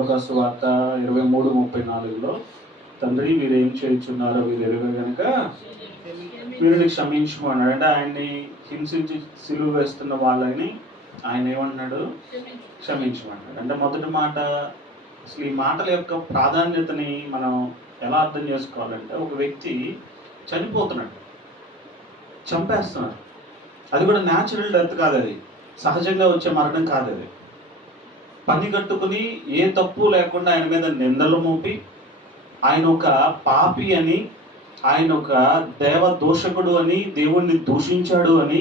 లూకాసు సువార్త 23:34లో తండ్రి వీరేం చేయుచున్నారో వీరు ఎరుగరు గనుక వీరిని క్షమించుము అన్నాడు. అంటే ఆయన్ని హింసించి సిలువ వేస్తున్న వాళ్ళని ఆయన ఏమన్నాడు? క్షమించమన్నాడు. అంటే మొదటి మాట, అసలు ఈ మాటల యొక్క ప్రాధాన్యతని మనం ఎలా అర్థం చేసుకోవాలంటే, ఒక వ్యక్తి చనిపోతున్నాడు, చంపేస్తున్నారు. అది కూడా న్యాచురల్ డెత్ కాదు, అది సహజంగా వచ్చే మరణం కాదు. అది పని కట్టుకుని ఏ తప్పు లేకుండా ఆయన మీద నిందలు మోపి, ఆయన ఒక పాపి అని, ఆయన ఒక దేవ దూషకుడు అని, దేవుణ్ణి దూషించాడు అని,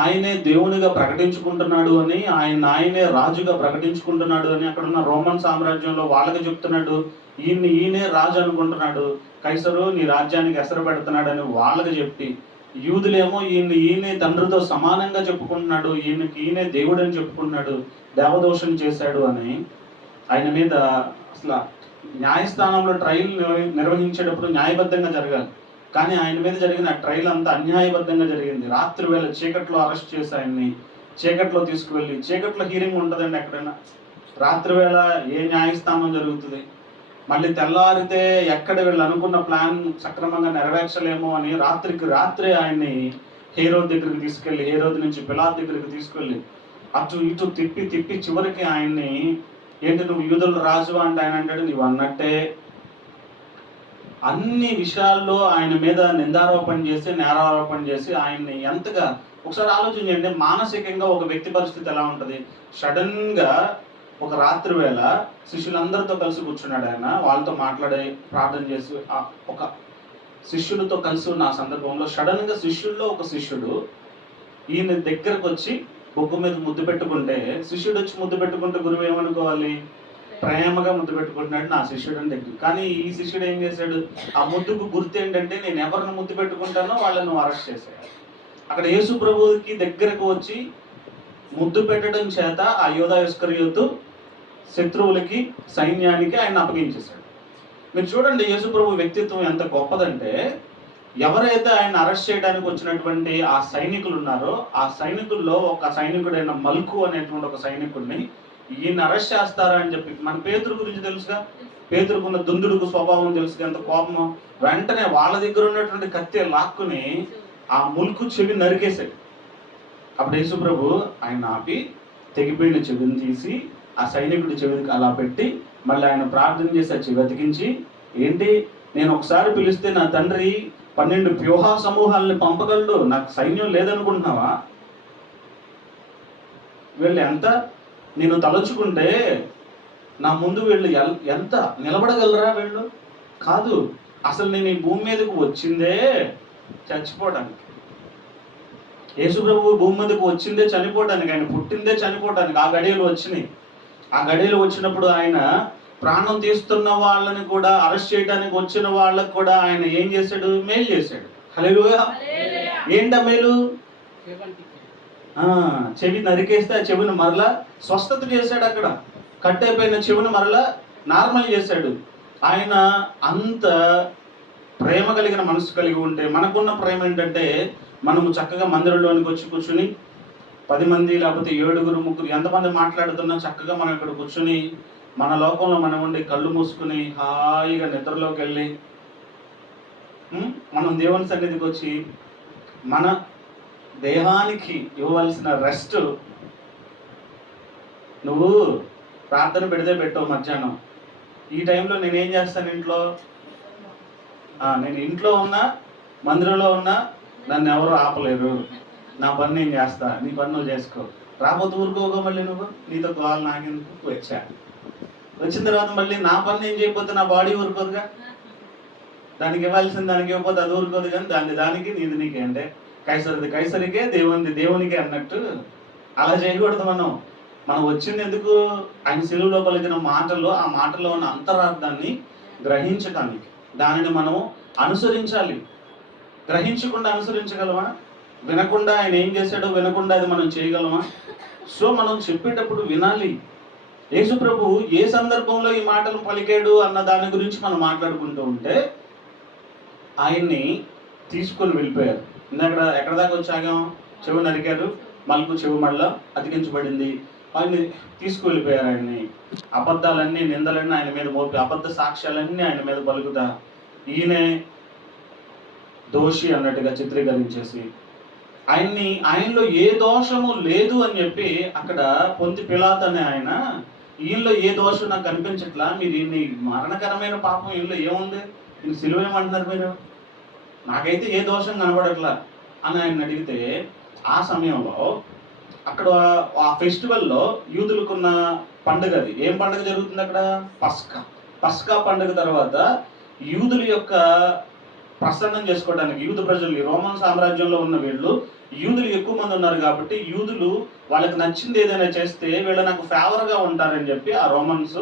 ఆయనే దేవునిగా ప్రకటించుకుంటున్నాడు అని, ఆయనే రాజుగా ప్రకటించుకుంటున్నాడు అని అక్కడ ఉన్న రోమన్ సామ్రాజ్యంలో వాళ్ళకి చెప్తున్నాడు. ఈయనే రాజు అనుకుంటున్నాడు. కైసరు నీ రాజ్యానికి ఎసరు పెడుతున్నాడు అని వాళ్ళకి చెప్పి, యూదులేమో ఈయనే తండ్రితో సమానంగా చెప్పుకుంటున్నాడు, ఈయనే దేవుడు అని చెప్పుకుంటున్నాడు, దేవదోషం చేశాడు అని ఆయన మీద అసలు న్యాయస్థానంలో ట్రయల్ నిర్వహించేటప్పుడు న్యాయబద్ధంగా జరగాలి. కానీ ఆయన మీద జరిగిన ట్రయల్ అంతా అన్యాయబద్ధంగా జరిగింది. రాత్రి వేళ చీకట్లో అరెస్ట్ చేసి ఆయన్ని చీకట్లో తీసుకువెళ్ళి, చీకట్లో హీరింగ్ ఉంటుందండి ఎక్కడైనా? రాత్రి వేళ ఏ న్యాయస్థానం జరుగుతుంది? మళ్ళీ తెల్లారితే ఎక్కడ వీళ్ళు అనుకున్న ప్లాన్ సక్రమంగా నెరవేర్చలేమో అని రాత్రికి రాత్రే ఆయన్ని హేరోద్ దగ్గరికి తీసుకెళ్ళి, హేరోద్ నుంచి పిలాతు దగ్గరికి తీసుకెళ్ళి అటు ఇటు తిప్పి చివరికి ఆయన్ని, ఏంటి నువ్వు యూదుల రాజు అంటే ఆయన అంటాడు, నువ్వు అన్నట్టే. అన్ని విషయాల్లో ఆయన మీద నిందారోపణ చేసి, నేరారోపణ చేసి ఆయన్ని ఎంతగా, ఒకసారి ఆలోచన చేయండి, మానసికంగా ఒక వ్యక్తి పరిస్థితి ఎలా ఉంటుంది? సడన్గా ఒక రాత్రి వేళ శిష్యులందరితో కలిసి కూర్చున్నాడు ఆయన, వాళ్ళతో మాట్లాడే ప్రార్థన చేసి, ఒక శిష్యులతో కలిసి ఉన్న ఆ సందర్భంలో సడన్గా శిష్యుల్లో ఒక శిష్యుడు ఈయన దగ్గరకు వచ్చి బొగ్గు మీద ముద్దు పెట్టుకుంటే, శిష్యుడు వచ్చి ముద్దు పెట్టుకుంటే గురువు ఏమనుకోవాలి? ప్రేమగా ముద్దు పెట్టుకుంటున్నాడు నా శిష్యుడు అని దగ్గర. కానీ ఈ శిష్యుడు ఏం చేశాడు? ఆ ముద్దుకు గుర్తు ఏంటంటే, నేను ఎవరిని ముద్దు పెట్టుకుంటానో వాళ్ళను అరెస్ట్ చేశాడు. అక్కడ యేసు ప్రభువుకి దగ్గరకు వచ్చి ముద్దు పెట్టడం చేత ఆ యూదా ఇస్కరియోతు శత్రువులకి, సైన్యానికి ఆయన అప్పగించేశాడు. మీరు చూడండి యేసు ప్రభు వ్యక్తిత్వం ఎంత గొప్పదంటే, ఎవరైతే ఆయన అరెస్ట్ చేయడానికి వచ్చినటువంటి ఆ సైనికులు ఉన్నారో, ఆ సైనికుల్లో ఒక సైనికుడైన మల్కు అనేటువంటి ఒక సైనికుడిని ఈయన అరెస్ట్ చేస్తారా అని చెప్పి, మన పేతురు గురించి తెలుసుగా, పేతురుకున్న దుందుడుకు స్వభావం తెలుసుగా, ఎంత కోపమో, వెంటనే వాళ్ళ దగ్గర ఉన్నటువంటి కత్తి లాక్కుని ఆ ముల్కు చెవి నరికేశాడు. అప్పుడు యేసు ప్రభు ఆయన ఆపి తెగిపోయిన చెవిని తీసి ఆ సైనికుడి చెవికి అలా పెట్టి, మళ్ళీ ఆయన ప్రార్థన చేసి ఆ చెవి అతికించి, ఏంటి నేను ఒకసారి పిలిస్తే నా తండ్రి 12 వ్యూహ సమూహాలని పంపగలడు, నాకు సైన్యం లేదనుకుంటున్నావా? వీళ్ళు ఎంత నేను తలుచుకుంటే నా ముందు వీళ్ళు ఎంత నిలబడగలరా? వీళ్ళు కాదు. అసలు నేను ఈ భూమి మీదకు వచ్చిందే చచ్చిపోవడానికి. యేసు ప్రభువు భూమి మీదకు వచ్చిందే చనిపోవడానికి, ఆయన పుట్టిందే చనిపోవడానికి. ఆ గడియలు వచ్చినాయి. ఆ గడియలు వచ్చినప్పుడు ఆయన ప్రాణం తీస్తున్న వాళ్ళని కూడా, అరెస్ట్ చేయడానికి వచ్చిన వాళ్ళకు కూడా ఆయన ఏం చేశాడు? మేలు చేశాడు. హల్లెలూయా. ఏంటా మేలు? చెవి నరికేస్తే ఆ చెవిని మరలా స్వస్థత చేశాడు. అక్కడ కట్టయిపోయిన చెవిని మరలా నార్మల్ చేశాడు. ఆయన అంత ప్రేమ కలిగిన మనసు కలిగి ఉంటే, మనకున్న ప్రేమ ఏంటంటే, మనము చక్కగా మందిరంలోనికి వచ్చి కూర్చుని 10 మంది లేకపోతే 7 3 ఎంతమంది మాట్లాడుతున్నా చక్కగా మనం ఇక్కడ కూర్చుని మన లోకంలో మనం ఉండి కళ్ళు మూసుకుని హాయిగా నిద్రలోకి వెళ్ళి, మనం దేవుని సన్నిధికి వచ్చి మన దేహానికి ఇవ్వవలసిన రెస్ట్ నువ్వు ప్రార్థన పెడితే పెట్టవు మధ్యాహ్నం. ఈ టైంలో నేనేం చేస్తాను? నేను ఇంట్లో ఉన్నా, మందిరంలో ఉన్నా, నన్ను ఎవరు ఆపలేరు. నా పని నేను చేస్తా, నీ పని నువ్వు చేసుకో. రాబోతు ఊరుకోగా మళ్ళీ నువ్వు నీతో గోవాలి నాకెందుకు? వచ్చిన తర్వాత మళ్ళీ నా పని నేను చేయకపోతే నా బాడీ ఊరుకోదుగా. దానికి ఇవ్వాల్సింది దానికి ఇవ్వకపోతే అది ఊరుకోదు. కానీ దానికి నీది నీకే, అంటే కైసరిది కైసరికే, దేవునిది దేవునికే అన్నట్టు అలా చేయకూడదు. మనం వచ్చింది ఎందుకు? ఆయన సిలువలో పలికిన మాటల్లో, ఆ మాటలో ఉన్న అంతరార్థాన్ని గ్రహించడానికి, దానిని మనం అనుసరించాలి. గ్రహించకుండా అనుసరించగలమా? వినకుండా ఆయన ఏం చేశాడో వినకుండా అది మనం చేయగలమా? సో మనం చెప్పేటప్పుడు వినాలి. యేసు ప్రభు ఏ సందర్భంలో ఈ మాటలు పలికాడు అన్న దాని గురించి మనం మాట్లాడుకుంటూ ఉంటే, ఆయన్ని తీసుకొని వెళ్ళిపోయారు. ఇందాక ఎక్కడ దాకా వచ్చాగా? చెవి నరికారు, మలుపు చెవి మళ్ళా అతికించబడింది. ఆయన్ని తీసుకువెళ్ళిపోయారు. ఆయన్ని అబద్ధాలన్నీ, నిందలన్నీ ఆయన మీద మోపి, అబద్ధ సాక్ష్యాలన్నీ ఆయన మీద పలుకుతా ఈయనే దోషి అన్నట్టుగా చిత్రీకరించేసి ఆయనలో ఏ దోషము లేదు అని చెప్పి అక్కడ పొంతి పిలాతు అనే ఆయన, ఈయనలో ఏ దోషం నాకు కనిపించట్లా, మీరు ఈయన్ని మరణకరమైన పాపం ఈయనలో ఏముంది, ఈయన సిలువేమంటున్నారు మీరు, నాకైతే ఏ దోషం కనబడట్లా అని ఆయన అడిగితే, ఆ సమయంలో అక్కడ ఆ ఫెస్టివల్లో యూదులకున్న పండుగ, అది ఏం పండుగ జరుగుతుంది అక్కడ, పస్కా పండుగ తర్వాత యూదుల యొక్క ప్రసన్నం చేసుకోవడానికి, యూదు ప్రజలు, రోమన్ సామ్రాజ్యంలో ఉన్న వీళ్ళు యూదులు ఎక్కువ మంది ఉన్నారు కాబట్టి యూదులు వాళ్ళకి నచ్చింది ఏదైనా చేస్తే వీళ్ళు నాకు ఫేవర్గా ఉంటారని చెప్పి ఆ రోమన్స్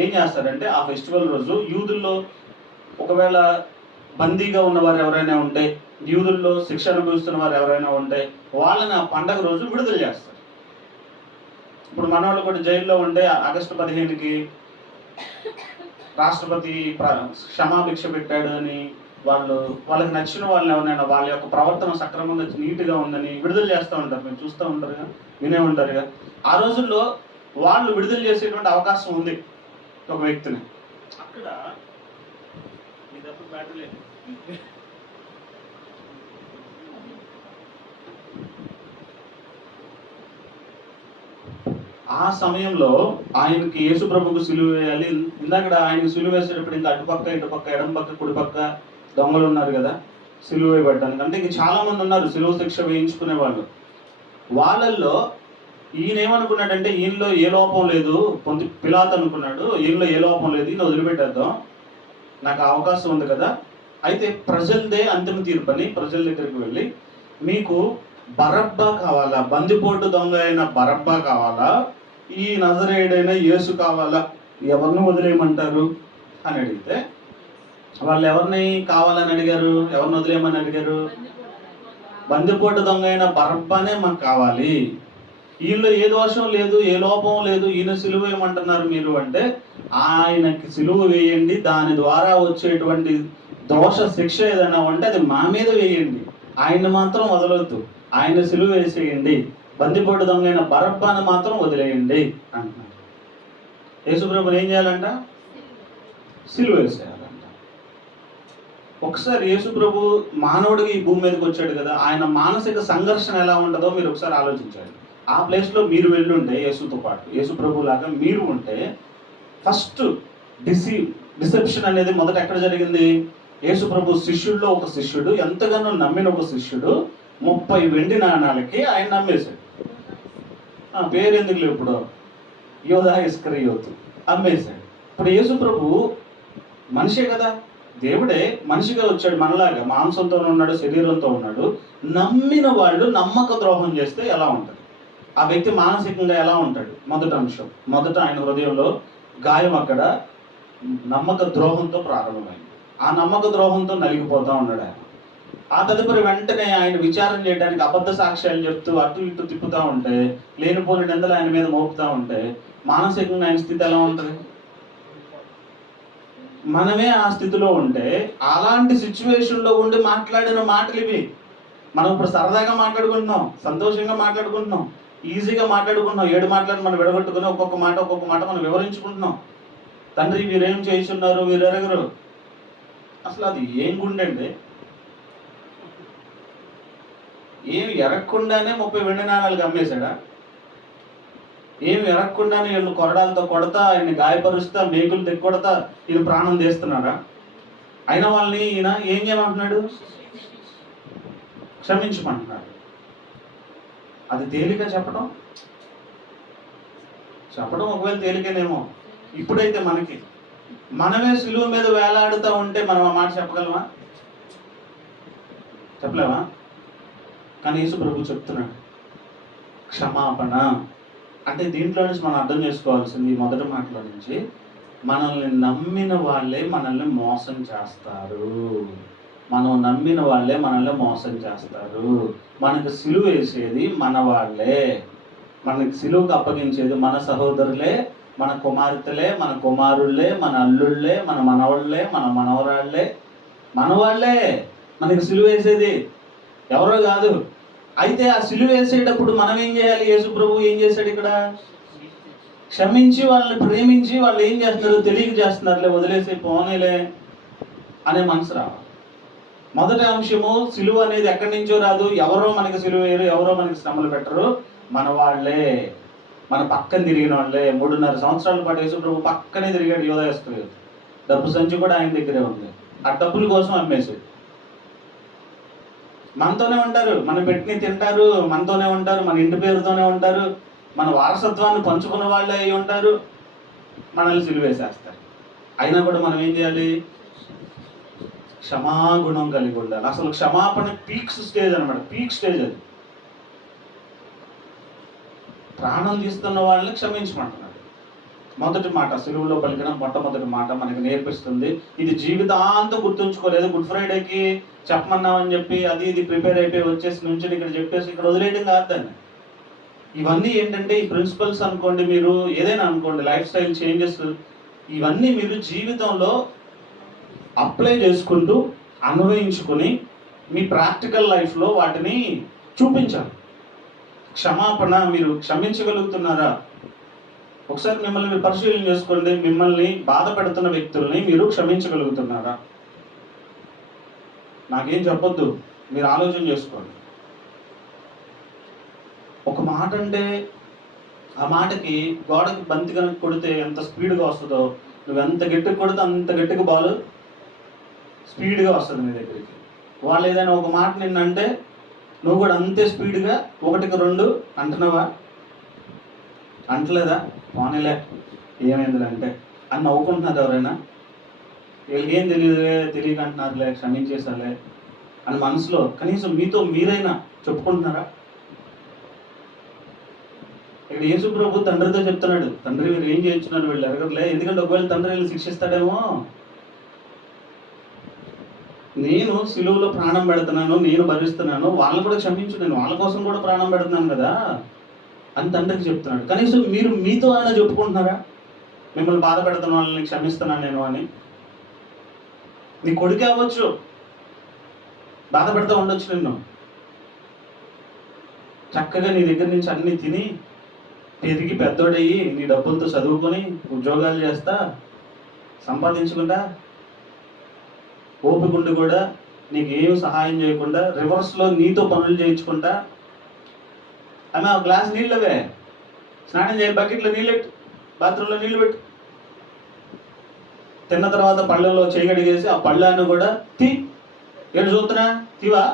ఏం చేస్తారంటే ఆ ఫెస్టివల్ రోజు యూదుల్లో ఒకవేళ బందీగా ఉన్నవారు ఎవరైనా ఉంటే, యూదుల్లో శిక్ష అనుభవిస్తున్న వారు ఎవరైనా ఉంటే వాళ్ళని ఆ పండగ రోజు విడుదల చేస్తారు. ఇప్పుడు మన వాళ్ళు కూడా జైల్లో ఉంటే ఆగస్టు 15కి రాష్ట్రపతి క్షమాభిక్ష పెట్టాడు అని వాళ్ళకి నచ్చిన వాళ్ళని ఎవరైనా వాళ్ళ యొక్క ప్రవర్తన సక్రమంగా నీట్గా ఉందని విడుదల చేస్తూ ఉంటారు. మీరు చూస్తూ ఉంటారుగా, వినే ఉంటారుగా. ఆ రోజుల్లో వాళ్ళు విడుదల చేసేటువంటి అవకాశం ఉంది ఒక వ్యక్తిని. అక్కడ ఆ సమయంలో ఆయనకి యేసు ప్రభుకు సిలువ వేయాలి. ఇందాక ఆయనకి సిలువ వేసేటప్పుడు ఇంకా అటుపక్క ఇటుపక్క ఎడం పక్క కుడి పక్క దొంగలు ఉన్నారు కదా సిలువ వేయబడ్డానికి. అంటే ఇంక చాలా మంది ఉన్నారు సిలువ శిక్ష వేయించుకునే వాళ్ళు. వాళ్ళల్లో ఈయన ఏమనుకున్నాడంటే ఈయనలో ఏ లోపం లేదు, పొంతి పిలాతు అనుకున్నాడు, ఈయనలో ఏ లోపం లేదు, ఈయన వదిలిపెట్టేద్దాం, నాకు అవకాశం ఉంది కదా. అయితే ప్రజలదే అంతిమ తీర్పు అని ప్రజల దగ్గరికి వెళ్ళి, మీకు బరబ్బా కావాలా, బందిపోటు దొంగ అయిన బరబ్బా కావాలా, ఈ నజరేయుడైన యేసు కావాలా, ఎవరిని వదిలేయమంటారు అని అడిగితే వాళ్ళు ఎవరిని కావాలని అడిగారు, ఎవరిని వదిలేయమని అడిగారు, బందిపోటు దొంగ అయిన బరబ్బానే మాకు కావాలి, ఈయనలో ఏ దోషం లేదు, ఏ లోపం లేదు, ఈయన సిలువ వేయమంటున్నారు మీరు అంటే, ఆయనకి సిలువ వేయండి, దాని ద్వారా వచ్చేటువంటి దోష శిక్ష ఏదైనా ఉంటే అది మా మీద వేయండి, ఆయన్ని మాత్రం వదలొద్దు, ఆయన సిలువ వేసేయండి, బందిపోటు దొంగ అయిన బరబ్బాను మాత్రం వదిలేయండి అంటున్నారు. యేసుప్రభుని ఏం చేయాలంట, సిలువ వేసేయాలంట. ఒకసారి యేసుప్రభు మానవుడికి ఈ భూమి మీదకి వచ్చాడు కదా, ఆయన మానసిక సంఘర్షణ ఎలా ఉంటుందో మీరు ఒకసారి ఆలోచించాలి. ఆ ప్లేస్లో మీరు వెళ్ళుంటే యేసుతో పాటు, యేసు ప్రభు లాగా మీరు ఉంటే, ఫస్ట్ డిసెప్షన్ అనేది మొదట ఎక్కడ జరిగింది, యేసు ప్రభు శిష్యుల్లో ఒక శిష్యుడు, ఎంతగానో నమ్మిన ఒక శిష్యుడు 30 వెండి నాణాలకి ఆయన నమ్మేశాడు. పేరు ఎందుకు లేవు ఇప్పుడు, యోధా ఇస్కరియోతు అమ్మేశాడు. ఇప్పుడు యేసు ప్రభు మనిషే కదా, దేవుడే మనిషిగా వచ్చాడు, మనలాగా మాంసంతో ఉన్నాడు, శరీరంతో ఉన్నాడు. నమ్మిన వాళ్ళు నమ్మక ద్రోహం చేస్తే ఎలా ఉంటుంది, ఆ వ్యక్తి మానసికంగా ఎలా ఉంటాడు, మొదటి అంశం. మొదట ఆయన హృదయంలో గాయం అక్కడ నమ్మక ద్రోహంతో ప్రారంభమైంది. ఆ నమ్మక ద్రోహంతో నలిగిపోతూ ఉన్నాడు ఆయన. ఆ తదుపరి వెంటనే ఆయన విచారణ చేయడానికి అబద్ధ సాక్ష్యాలు చెప్తూ అటు ఇటు తిప్పుతూ ఉంటే, లేనిపోని నిందలు ఆయన మీద మోపుతూ ఉంటే మానసికంగా ఆయన స్థితి ఎలా ఉంటుంది. మనమే ఆ స్థితిలో ఉంటే అలాంటి సిచ్యువేషన్లో ఉండి మాట్లాడిన మాటలు ఇవి. మనం ఇప్పుడు సరదాగా మాట్లాడుకుంటున్నాం, సంతోషంగా మాట్లాడుకుంటున్నాం, ఈజీగా మాట్లాడుకుంటున్నాం, 7 మాటలను మనం విడగొట్టుకుని ఒక్కొక్క మాట మనం వివరించుకుంటున్నాం. తండ్రి వీరేం చేస్తున్నారు, వీరెరగరు. అసలు అది ఏం గుండె అండి, ఏమి ఎరగకుండానే 30 వెండి నాణాలకు అమ్మేశాడా, ఏమి ఎరగకుండానే వీళ్ళు కొరడాలతో కొడతా, ఆయన్ని గాయపరుస్తా, మేకులు తెగొడతా ఈయన ప్రాణం తీస్తున్నాడా. అయినా వాళ్ళని ఈయన ఏం చేయమంటున్నాడు, క్షమించమంటున్నాడు. అది తేలిక చెప్పడం ఒకవేళ తేలికేనేమో. ఇప్పుడైతే మనమే సిలువ మీద వేలాడుతూ ఉంటే మనం ఆ మాట చెప్పగలమా, చెప్పలేమా. కానీ యేసు ప్రభు చెప్తున్నాడు క్షమాపణ అంటే. దీంట్లో నుంచి మనం అర్థం చేసుకోవాల్సింది, మొదటి మాటలో నుంచి, మనల్ని నమ్మిన వాళ్ళే మనల్ని మోసం చేస్తారు. మనం నమ్మిన వాళ్ళే మనల్ని మోసం చేస్తారు. మనకు సిలువ వేసేది మన వాళ్ళే, మనకి సిలువకు అప్పగించేది మన సహోదరులే, మన కుమార్తెలే, మన కుమారుళ్ళే, మన అల్లుళ్ళే, మన మనవాళ్ళే, మన మనవరాళ్ళే, మన వాళ్ళే మనకి సిలువ వేసేది, ఎవరో కాదు. అయితే ఆ సిలువ వేసేటప్పుడు మనం ఏం చేయాలి, యేసు ప్రభు ఏం చేశాడు ఇక్కడ, క్షమించి వాళ్ళని ప్రేమించి వాళ్ళు ఏం చేస్తున్నారు తెలియక చేస్తున్నారులే, వదిలేసి పోనీలే అనే మనసు రావాలి. మొదటి అంశము, సిలువ అనేది ఎక్కడి నుంచో రాదు. ఎవరో మనకి సిలువ వేయరు, ఎవరో మనకి శ్రమలు పెట్టరు, మన వాళ్ళే, మన పక్కన తిరిగిన వాళ్ళే. 3.5 సంవత్సరాల పాటు యేసుప్రభు పక్కనే తిరిగాడు యోధాయస్కరియోతు. డబ్బు సంచి కూడా ఆయన దగ్గరే ఉంది. ఆ డబ్బుల కోసం అమ్మేసి మనతోనే ఉంటారు, మనం పెట్టిన తింటారు, మనతోనే ఉంటారు, మన ఇంటి పేరుతోనే ఉంటారు, మన వారసత్వాన్ని పంచుకున్న వాళ్ళే అయి ఉంటారు, మనల్ని సిలువేసేస్తారు. అయినా కూడా మనం ఏం చేయాలి? క్షమాగుణం కలిగి ఉండాలి. అసలు క్షమాపణ పీక్స్ స్టేజ్ అనమాట, పీక్ స్టేజ్ అది. ప్రాణం తీస్తున్న వాళ్ళని క్షమించమంటున్నాడు. మొదటి మాట, సిలువలో పలికిన మొట్టమొదటి మాట మనకి నేర్పిస్తుంది. ఇది జీవితాంతం గుర్తుంచుకోలేదు. గుడ్ ఫ్రైడేకి చెప్పమన్నామని చెప్పి అది ఇది ప్రిపేర్ అయిపోయి వచ్చేసి నుంచి ఇక్కడ చెప్పేసి ఇక్కడ వదిలేయడం కాదు దాన్ని. ఇవన్నీ ఏంటంటే ఈ ప్రిన్సిపల్స్ అనుకోండి, మీరు ఏదైనా అనుకోండి, లైఫ్ స్టైల్ చేంజెస్, ఇవన్నీ మీరు జీవితంలో అప్లై చేసుకుంటూ అన్వయించుకొని మీ ప్రాక్టికల్ లైఫ్లో వాటిని చూపించాలి. క్షమాపణ, మీరు క్షమించగలుగుతున్నారా? ఒకసారి మిమ్మల్ని మీరు పరిశీలన చేసుకోండి. మిమ్మల్ని బాధ పెడుతున్న వ్యక్తుల్ని మీరు క్షమించగలుగుతున్నారా? నాకేం చెప్పొద్దు, మీరు ఆలోచన చేసుకోండి. ఒక మాట అంటే ఆ మాటకి గోడకి బంతి కనుక కొడితే ఎంత స్పీడ్గా వస్తుందో, నువ్వు ఎంత గట్టిగా కొడితే అంత గట్టిగా బాల్ స్పీడ్గా వస్తుంది నీ దగ్గరికి. వాళ్ళు ఏదైనా ఒక మాట నిన్నంటే నువ్వు కూడా అంతే స్పీడ్గా 1కి 2 అంటున్నావా? అంటలేదా? పోనీలే ఏమైందిలే అని నవ్వుకుంటున్నారు ఎవరైనా? వీళ్ళకి ఏం తెలియక అంటున్నారులే, క్షమించేసాలే అని మనసులో కనీసం మీతో మీరైనా చెప్పుకుంటున్నారా? ఇక్కడ యేసుప్రభు తండ్రితో చెప్తున్నాడు, తండ్రి మీరు ఏం చేయించున్నారు, వీళ్ళు ఎరగట్లే. ఎందుకంటే ఒకవేళ తండ్రి వీళ్ళు శిక్షిస్తాడేమో. నేను సిలువలో ప్రాణం పెడుతున్నాను, నేను భరిస్తున్నాను, వాళ్ళని కూడా క్షమించు, నేను వాళ్ళ కోసం కూడా ప్రాణం పెడుతున్నాను కదా అని తండ్రికి చెప్తున్నాడు. కనీసం మీరు మీతో అయినా చెప్పుకుంటున్నారా, మిమ్మల్ని బాధ పెడుతున్న వాళ్ళని క్షమిస్తున్నాను నేను అని? నీ కొడుకు అవ్వచ్చు, బాధ పెడతా ఉండొచ్చు నిన్ను, చక్కగా నీ దగ్గర నుంచి అన్ని తిని పెరిగి పెద్దోడయ్యి నీ డబ్బులతో చదువుకొని ఉద్యోగాలు చేస్తా సంపాదించుకుంటా ఓపికండి కూడా నీకు ఏం సహాయం చేయకుండా రివర్స్లో నీతో పనులు చేయించుకుంటా, ఆమె ఒక గ్లాస్ నీళ్ళవే, స్నానం చేయాలి, బకెట్లో నీళ్ళు పెట్టు, బాత్రూంలో నీళ్ళు పెట్టు, తిన్న తర్వాత పళ్ళల్లో చేయి కడిగేసి ఆ పళ్ళాన్ని కూడా ఏడు చూస్తున్నా తీవా.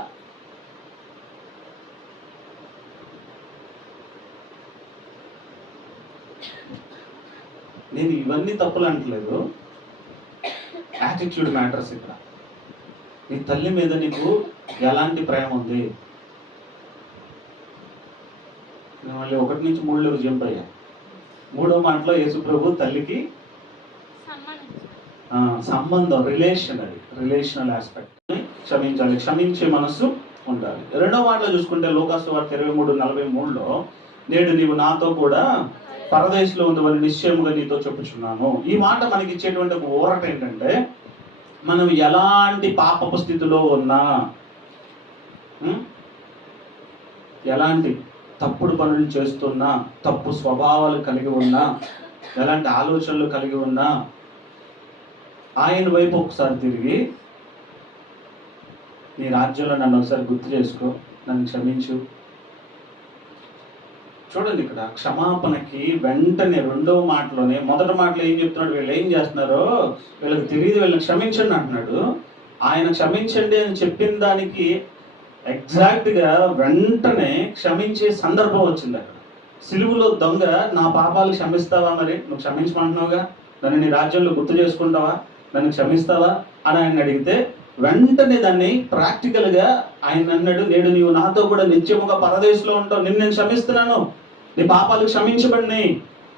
నేను ఇవన్నీ తప్పులు అంటలేదు, యాటిట్యూడ్ మ్యాటర్స్. ఇక్కడ నీ తల్లి మీద నీకు ఎలాంటి ప్రేమ ఉంది? మళ్ళీ 1 నుంచి 3 జంప్ అయ్యా. 3వ మాటలో యేసుప్రభు తల్లికి సంబంధం, రిలేషన్, అది రిలేషనల్ ఆస్పెక్ట్. క్షమించాలి, క్షమించే మనసు ఉండాలి. 2వ మాటలో చూసుకుంటే లూకాసు వార్త 23:43లో నేడు నీవు నాతో కూడా పరదేశంలో ఉండవని నిశ్చయముగా నీతో చెప్పుచున్నాను. ఈ మాట మనకి ఇచ్చేటువంటి ఒక ఊరట ఏంటంటే, మనం ఎలాంటి పాపపు స్థితిలో ఉన్నా, ఎలాంటి తప్పుడు పనులు చేస్తున్నా, తప్పు స్వభావాలు కలిగి ఉన్నా, ఎలాంటి ఆలోచనలు కలిగి ఉన్నా, ఆయన వైపు ఒకసారి తిరిగి నీ రాజ్యంలో నన్ను ఒకసారి గుర్తు చేసుకో, నన్ను క్షమించు. చూడండి, ఇక్కడ క్షమాపణకి వెంటనే 2వ మాటలోనే, మొదటి మాటలో ఏం చెప్తున్నాడు, వీళ్ళు ఏం చేస్తున్నారో వీళ్ళకి తెలియదు, వీళ్ళని క్షమించండి అంటున్నాడు. ఆయన క్షమించండి అని చెప్పిన దానికి ఎగ్జాక్ట్గా వెంటనే క్షమించే సందర్భం వచ్చింది. అక్కడ సిలువలో దొంగ, నా పాపాలు క్షమిస్తావా, మరి నువ్వు క్షమించమంటున్నావుగా, నన్ను నీ రాజ్యంలో గుర్తు చేసుకుంటావా, నన్ను క్షమిస్తావా అని ఆయన అడిగితే వెంటనే దాన్ని ప్రాక్టికల్గా ఆయన అన్నాడు, నేడు నీవు నాతో కూడా నిత్యముగా పరదేశంలో ఉంటావు, నిన్ను నేను క్షమిస్తున్నాను, నీ పాపాలు క్షమించబడినాయి,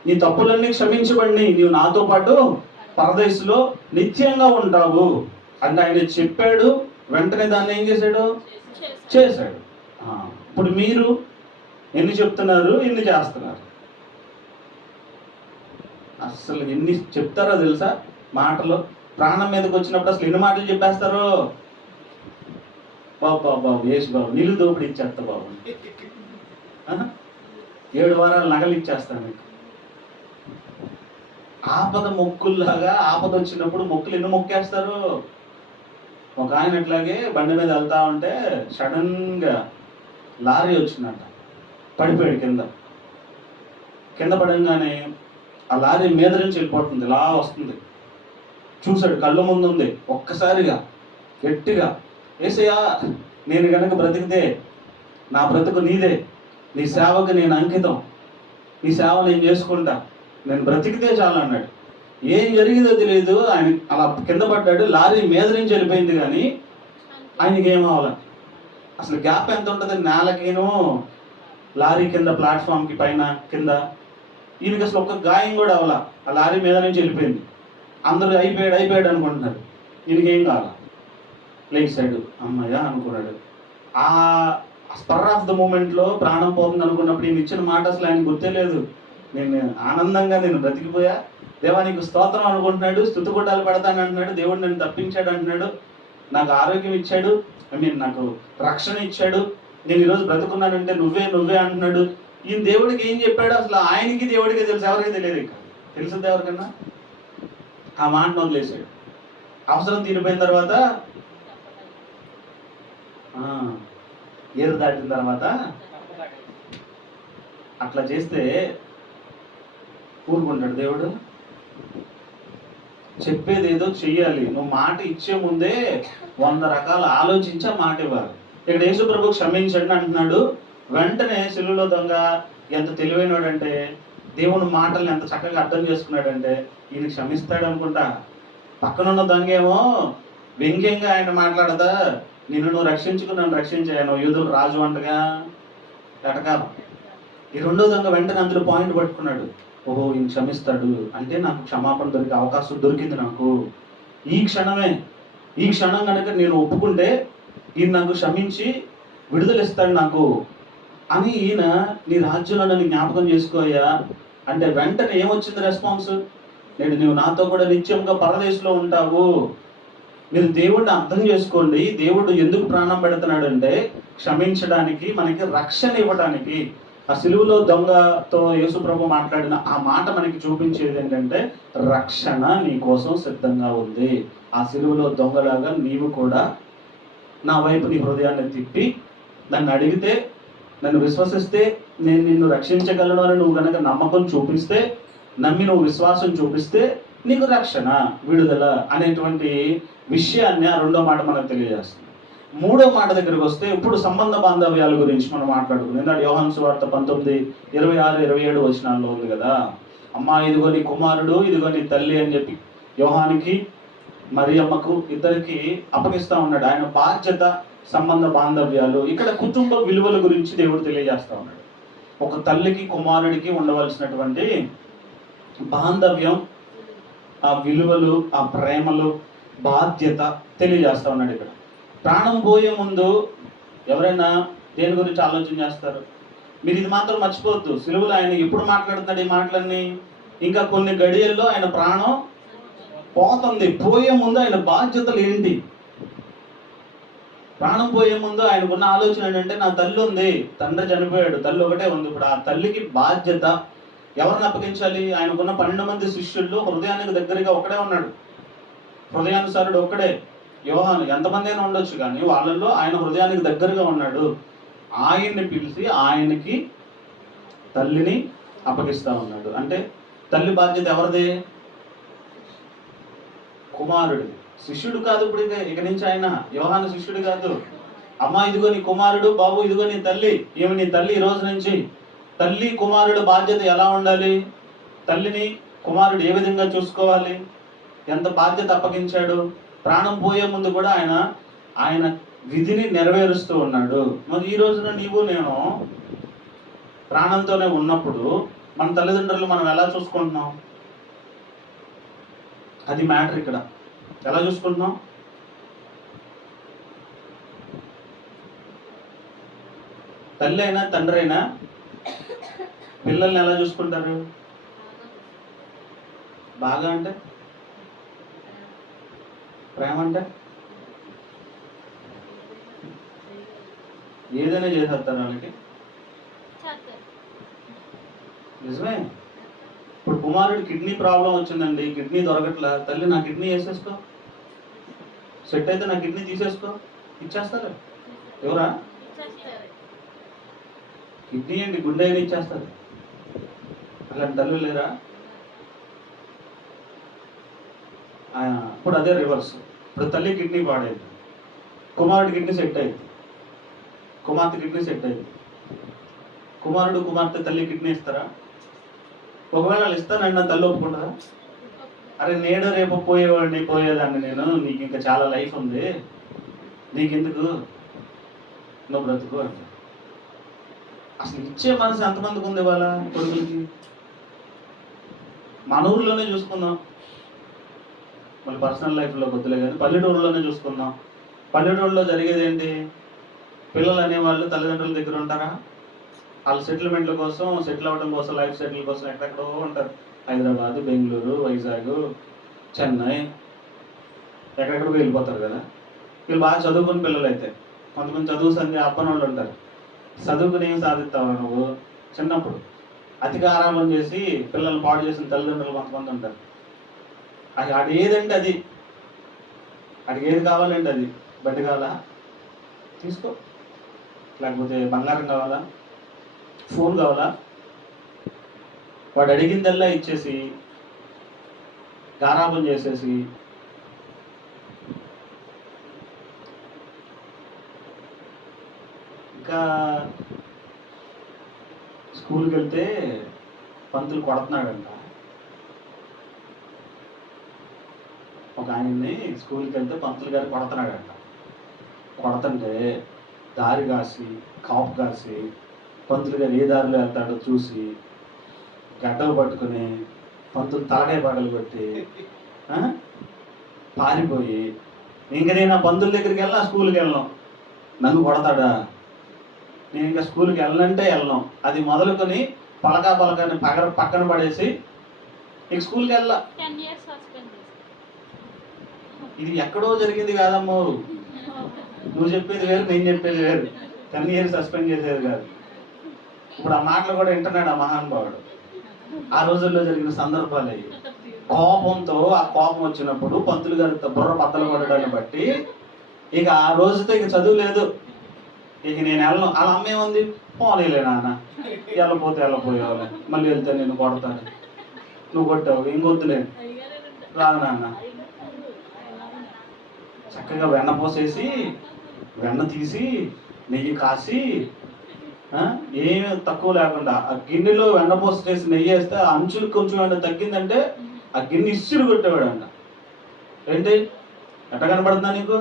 నీ తప్పులన్నీ క్షమించబడినాయి, నీవు నాతో పాటు పరదేశంలో నిత్యంగా ఉంటావు అంటే ఆయన చెప్పాడు. వెంటనే దాన్ని ఏం చేశాడు? చేశాడు. ఇప్పుడు మీరు ఎన్ని చెప్తున్నారు, ఎన్ని చేస్తున్నారు? అసలు ఎన్ని చెప్తారో తెలుసా మాటలు? ప్రాణం మీదకి వచ్చినప్పుడు అసలు ఎన్ని మాటలు చెప్పేస్తారు? బాబు వేసి బాబు, నీళ్ళు దోపిడి ఇచ్చేస్తా బాబు, 7 వారాలు నగలు ఇచ్చేస్తాను మీకు, ఆపద మొక్కుల్లాగా ఆపద వచ్చినప్పుడు మొక్కులు ఎన్ని మొక్కేస్తారు. ఒక ఆయన అట్లాగే బండి మీద వెళ్తా ఉంటే సడన్ గా లారీ వచ్చిందంట, పడిపోయాడు కింద పడంగానే ఆ లారీ మీద నుంచి వెళ్ళిపోతుంది, ఇలా వస్తుంది. చూశాడు, కళ్ళు ముందు ఉంది. ఒక్కసారిగా గట్టిగా, యేసయ్యా నేను కనుక బ్రతికితే నా బ్రతుకు నీదే, నీ సేవకు నేను అంకితం, నీ సేవ నేను చేసుకుంటా, నేను బ్రతికితే చాలు అన్నాడు. ఏం జరిగిందో తెలియదు, ఆయన అలా కింద పడ్డాడు. లారీ మీద నుంచి వెళ్ళిపోయింది కానీ ఆయనకి ఏం అవ్వాలి. అసలు గ్యాప్ ఎంత ఉంటుంది నేలకిను లారీ కింద, ప్లాట్ఫామ్కి పైన కింద. ఈయనకి అసలు ఒక్క గాయం కూడా అవ్వాల. ఆ లారీ మీద నుంచి వెళ్ళిపోయింది. అందరూ అయిపోయాడు అనుకుంటున్నారు. ఈయనకి ఏం కావాల, లేచాడు, అమ్మయ్య అనుకున్నాడు. ఆ స్పర్ ఆఫ్ ద మూమెంట్లో ప్రాణం పోతుంది అనుకున్నప్పుడు ఈయన ఇచ్చిన మాట అసలు ఆయన గుర్తే లేదు. నేను ఆనందంగా నేను బ్రతికిపోయా, దేవా నీకు స్తోత్రం అనుకుంటున్నాడు, స్తుతిగుడ్డాలు పెడతాను అంటున్నాడు. దేవుడు నన్ను తప్పించాడు అంటున్నాడు, నాకు ఆరోగ్యం ఇచ్చాడు, నాకు రక్షణ ఇచ్చాడు, నేను ఈరోజు బ్రతుకున్నానంటే నువ్వే అంటున్నాడు. ఈయన దేవుడికి ఏం చెప్పాడు అసలు ఆయనకి దేవుడికి తెలుసు, ఎవరికి తెలియదు. ఇక తెలుసుద్ది ఎవరికన్నా. ఆ మాటను వదిలేశాడు. అవసరం తీరిపోయిన తర్వాత ఏరు దాటిన తర్వాత అట్లా చేస్తే ఊరుకుంటాడు దేవుడు. చెప్పేది ఏదో చెయ్యాలి. నువ్వు మాట ఇచ్చే ముందే 100 రకాలు ఆలోచించా మాట ఇవ్వాలి. ఇక్కడ యేసు ప్రభు క్షమించండి అంటున్నాడు. వెంటనే సిలువలో దొంగ ఎంత తెలివైనడంటే, దేవుని మాటల్ని ఎంత చక్కగా అర్థం చేసుకున్నాడంటే ఈయన క్షమిస్తాడు అనుకుంటా. పక్కనున్న దొంగేమో వ్యంగ్యంగా ఆయన మాట్లాడదా, నిన్ను నువ్వు రక్షించుకుని నన్ను రక్షించాను, యూదులు రాజు అంటగా ఎటకారం. ఈ రెండో దొంగ వెంటనే అందులో పాయింట్ పట్టుకున్నాడు. ఓహో ఈయన క్షమిస్తాడు అంటే నాకు క్షమాపణ దొరికే అవకాశం దొరికింది నాకు. ఈ క్షణం కనుక నేను ఒప్పుకుంటే ఈయన నాకు క్షమించి విడుదలిస్తాడు నాకు అని, ఈయన నీ రాజ్యంలో నన్ను జ్ఞాపకం చేసుకోయ్యా అంటే వెంటనే ఏమొచ్చింది రెస్పాన్స్, నువ్వు నాతో కూడా నిత్యంగా పరదేశంలో ఉంటావు. మీరు దేవుడిని అర్థం చేసుకోండి. దేవుడు ఎందుకు ప్రాణం పెడుతున్నాడు అంటే క్షమించడానికి, మనకి రక్షణ ఇవ్వడానికి. ఆ సిలువలో దొంగతో యేసు ప్రభు మాట్లాడిన ఆ మాట మనకి చూపించేది ఏంటంటే రక్షణ నీ కోసం సిద్ధంగా ఉంది. ఆ సిలువలో దొంగలాగా నీవు కూడా నా వైపు నీ హృదయాన్ని తిప్పి నన్ను అడిగితే, నన్ను విశ్వసిస్తే నేను నిన్ను రక్షించగలను అని నువ్వు కనుక నమ్మకం చూపిస్తే, నమ్మి నువ్వు విశ్వాసం చూపిస్తే నీకు రక్షణ, విడుదల అనేటువంటి విషయాన్ని ఆ రెండో మాట మనకు తెలియజేస్తుంది. మూడో మాట దగ్గరికి వస్తే ఇప్పుడు సంబంధ బాంధవ్యాల గురించి మనం మాట్లాడుకుందాం. ఎందుకంటే యోహాను సువార్త 19:26-27 వచనాల్లో ఉంది కదా, అమ్మా ఇదిగో నీ కుమారుడు, ఇదిగో నీ తల్లి అని చెప్పి యోహానికి మరియమ్మకు ఇద్దరికి అప్పగిస్తా ఉన్నాడు. ఆయన బాధ్యత, సంబంధ బాంధవ్యాలు, ఇక్కడ కుటుంబ విలువల గురించి దేవుడు తెలియజేస్తా ఉన్నాడు. ఒక తల్లికి కుమారుడికి ఉండవలసినటువంటి బాంధవ్యం, ఆ విలువలు, ఆ ప్రేమలు, బాధ్యత తెలియజేస్తా ఉన్నాడు. ఇక్కడ ప్రాణం పోయే ముందు ఎవరైనా దేని గురించి ఆలోచన చేస్తారు? మీరు ఇది మాత్రం మర్చిపోవద్దు, సిలువలో ఆయన ఎప్పుడు మాట్లాడుతున్నాడు ఈ మాటలన్నీ? ఇంకా కొన్ని గడియల్లో ఆయన ప్రాణం పోతుంది. పోయే ముందు ఆయన బాధ్యతలు ఏంటి? ప్రాణం పోయే ముందు ఆయనకున్న ఆలోచన ఏంటంటే, నా తల్లి ఉంది, తండ్రి చనిపోయాడు, తల్లి ఒకటే ఉంది. ఇప్పుడు ఆ తల్లికి బాధ్యత ఎవరిని అప్పగించాలి? ఆయనకున్న 12 మంది శిష్యుల్లో హృదయానికి దగ్గరగా ఒకడే ఉన్నాడు, హృదయానుసారుడు ఒక్కడే, యోహాను. ఎంతమంది అయినా ఉండొచ్చు కానీ వాళ్ళల్లో ఆయన హృదయానికి దగ్గరగా ఉన్నాడు. ఆయన్ని పిలిచి ఆయనకి తల్లిని అప్పగిస్తా ఉన్నాడు. అంటే తల్లి బాధ్యత ఎవరిది? కుమారుడిది. శిష్యుడు కాదు. ఇప్పుడు ఇక నుంచి ఆయన యోహాను శిష్యుడు కాదు. అమ్మ ఇదిగో నీ కుమారుడు, బాబు ఇదిగో నీ తల్లి. ఏమి నీ తల్లి ఈ రోజు నుంచి. తల్లి కుమారుడు బాధ్యత ఎలా ఉండాలి, తల్లిని కుమారుడు ఏ విధంగా చూసుకోవాలి, ఎంత బాధ్యత అప్పగించాడు. ప్రాణం పోయే ముందు కూడా ఆయన విధిని నెరవేరుస్తూ ఉన్నాడు. మరి ఈ రోజున నీవు నేను ప్రాణంతోనే ఉన్నప్పుడు మన తల్లిదండ్రులు మనం ఎలా చూసుకుంటున్నాం? అది మ్యాటర్. ఇక్కడ ఎలా చూసుకుంటున్నాం? తల్లి అయినా తండ్రి అయినా పిల్లల్ని ఎలా చూసుకుంటారు? బాగా అంటే ప్రేమ అంటే ఏదైనా చేసేస్తారు వాళ్ళకి. నిజమే. ఇప్పుడు కుమారుడు కిడ్నీ ప్రాబ్లం వచ్చిందండి, కిడ్నీ దొరకట్లా, తల్లి నా కిడ్నీ వేసేసుకో, సెట్ అయితే నా కిడ్నీ తీసేసుకో, ఇచ్చేస్తారు ఎవరా? కిడ్నీ అండి, గుండె అయినా ఇచ్చేస్తారు. అలాంటి తల్లి లేరా? ఇప్పుడు అదే రివర్స్. ఇప్పుడు తల్లి కిడ్నీ పాడైంది, కుమారుడి కిడ్నీ సెట్ అయింది, కుమార్తె కిడ్నీ సెట్ అయింది. కుమారుడు కుమార్తె తల్లి కిడ్నీ ఇస్తారా? ఒకవేళ వాళ్ళు ఇస్తానండి తల్లి ఒప్పుకుంటారా? అరే నేడు రేపు పోయేదాన్ని నేను, నీకు ఇంకా చాలా లైఫ్ ఉంది, నీకెందుకు, నువ్వు బ్రతుకు అంటే. అసలు ఇచ్చే మనసు ఎంతమందికి ఉంది వాళ్ళ కొడుకులకి? మన ఊర్లోనే చూసుకుందాం, మళ్ళీ పర్సనల్ లైఫ్లో వద్దులే కానీ పల్లెటూరులోనే చూసుకుందాం. పల్లెటూరులో జరిగేది ఏంటి? పిల్లలు అనేవాళ్ళు తల్లిదండ్రుల దగ్గర ఉంటారా? వాళ్ళ సెటిల్మెంట్ల కోసం, సెటిల్ అవ్వడం కోసం, లైఫ్ సెటిల్ కోసం ఎక్కడెక్కడో ఉంటారు. హైదరాబాద్, బెంగళూరు, వైజాగ్, చెన్నై, ఎక్కడెక్కడికి వెళ్ళిపోతారు కదా. వీళ్ళు బాగా చదువుకుని పిల్లలు అయితే, కొంతమంది చదువు సంధి అప్పని వాళ్ళు ఉంటారు. చదువుకుని ఏం సాధిస్తావు నువ్వు? చిన్నప్పుడు అతిగా ఆరామం చేసి పిల్లల్ని పాడు చేసిన తల్లిదండ్రులు కొంతమంది ఉంటారు. అది ఏదంటే అది, అడికి ఏది కావాలంటే అది, బండి కావాలా తీసుకో, లేకపోతే బంగారం కావాలా, ఫోన్ కావాలా, వాడు అడిగిందల్లా ఇచ్చేసి గారాబం చేసేసి ఇంకా స్కూల్కి వెళ్తే పంతులు కొడుతున్నాడంట. ఒక ఆయన్ని స్కూల్కి వెళ్తే పంతులు గారు కొడుతున్నాడంట. కొడుతుంటే దారి కాసి, కాపు కాసి, పంతులు గారు ఏ దారిలో వెళ్తాడో చూసి గడ్డలు పట్టుకుని పంతులు తలకాయ పగలు కొట్టి పారిపోయి, ఇంక నేను ఆ పంతుల దగ్గరికి వెళ్ళినా స్కూల్కి వెళ్ళను, నన్ను కొడతాడా, నేను ఇంకా స్కూల్కి వెళ్ళనంటే వెళ్ళను, అది మొదలుకొని పలకాని పక్కన పడేసి ఇక స్కూల్కి వెళ్ళా. ఇది ఎక్కడో జరిగింది కాదమ్మో, నువ్వు చెప్పేది వేరు, నేను చెప్పేది వేరు. 10 years సస్పెండ్ చేసేది కాదు. ఇప్పుడు ఆ మాటలు కూడా వింటున్నాడు ఆ మహానుభావుడు. ఆ రోజుల్లో జరిగిన సందర్భాలు అయ్యి. కోపంతో, ఆ కోపం వచ్చినప్పుడు పంతులు గారి బుర్ర బద్దలు కొట్టడాన్ని బట్టి ఇక ఆ రోజుతో ఇక చదువు లేదు, ఇక నేను వెళ్ళను. వాళ్ళ అమ్మే ఉంది, పోనీలే నాన్న, వెళ్ళపోయేవాళ్ళే, మళ్ళీ వెళ్తే నేను కొడతాను, నువ్వు కొట్టావు ఇంకొద్దులే, రాదు నాన్న. చక్కగా వెన్న పోసేసి, వెన్న తీసి, నెయ్యి కాసి, ఏమి తక్కువ లేకుండా ఆ గిన్నెలో వెన్న పోసి చేసి నెయ్యి వేస్తే ఆ అంచులు కొంచెం ఏమైనా తగ్గిందంటే ఆ గిన్నె ఇసురు కొట్టేవాడు అంట. ఏంటి ఎట్ట కనపడుతుందా నీకు?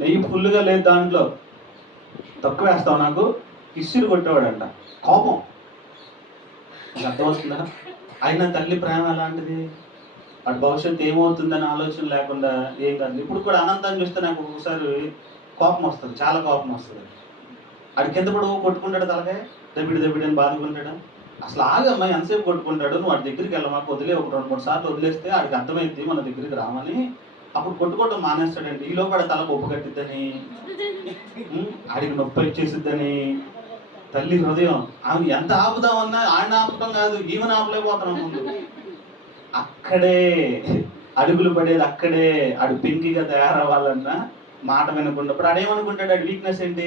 నెయ్యి ఫుల్గా లేదు, దాంట్లో తక్కువ వేస్తావు, నాకు ఇసురు కొట్టేవాడంట. కోపం అర్థమవుతుందా? అయినా తల్లి ప్రేమ ఎలాంటిది, వాడి భవిష్యత్తు ఏమవుతుందని ఆలోచన లేకుండా ఏం కాదు. ఇప్పుడు కూడా అనంతాన్ని చూస్తే నాకు ఒకసారి కోపం వస్తుంది, చాలా కోపం వస్తుంది. ఆడి కింద పడు కొట్టుకుంటాడు, తలకాయ దబ్బిడి అని బాదుకుంటాడు. అసలు ఆగమ్మా, ఎంతసేపు కొట్టుకుంటాడు, నువ్వు వాడి దగ్గరికి వెళ్ళమాకు, వదిలే, ఒక 2-3 సార్లు వదిలేస్తే ఆడికి అర్థమైంది మన దగ్గరికి రామని, అప్పుడు కొట్టుకోవటం మానేస్తాడండి. ఈ లోపల తలకు ఉప్పు కట్టిద్దని, ఆడికి నొప్పి ఇచ్చేసిద్దని. తల్లి హృదయం, ఆమె ఎంత ఆపుదామన్నా ఆయన ఆపటం కాదు, ఈమెను ఆపలేకపోతున్నాం ముందు. అక్కడే అడుగులు పడేది, అక్కడే ఆడు పెంకిగా తయారవ్వాలన్నా మాట వినకుండా. ఇప్పుడు ఆడేమనుకుంటాడు, ఆడి వీక్నెస్ ఏంటి,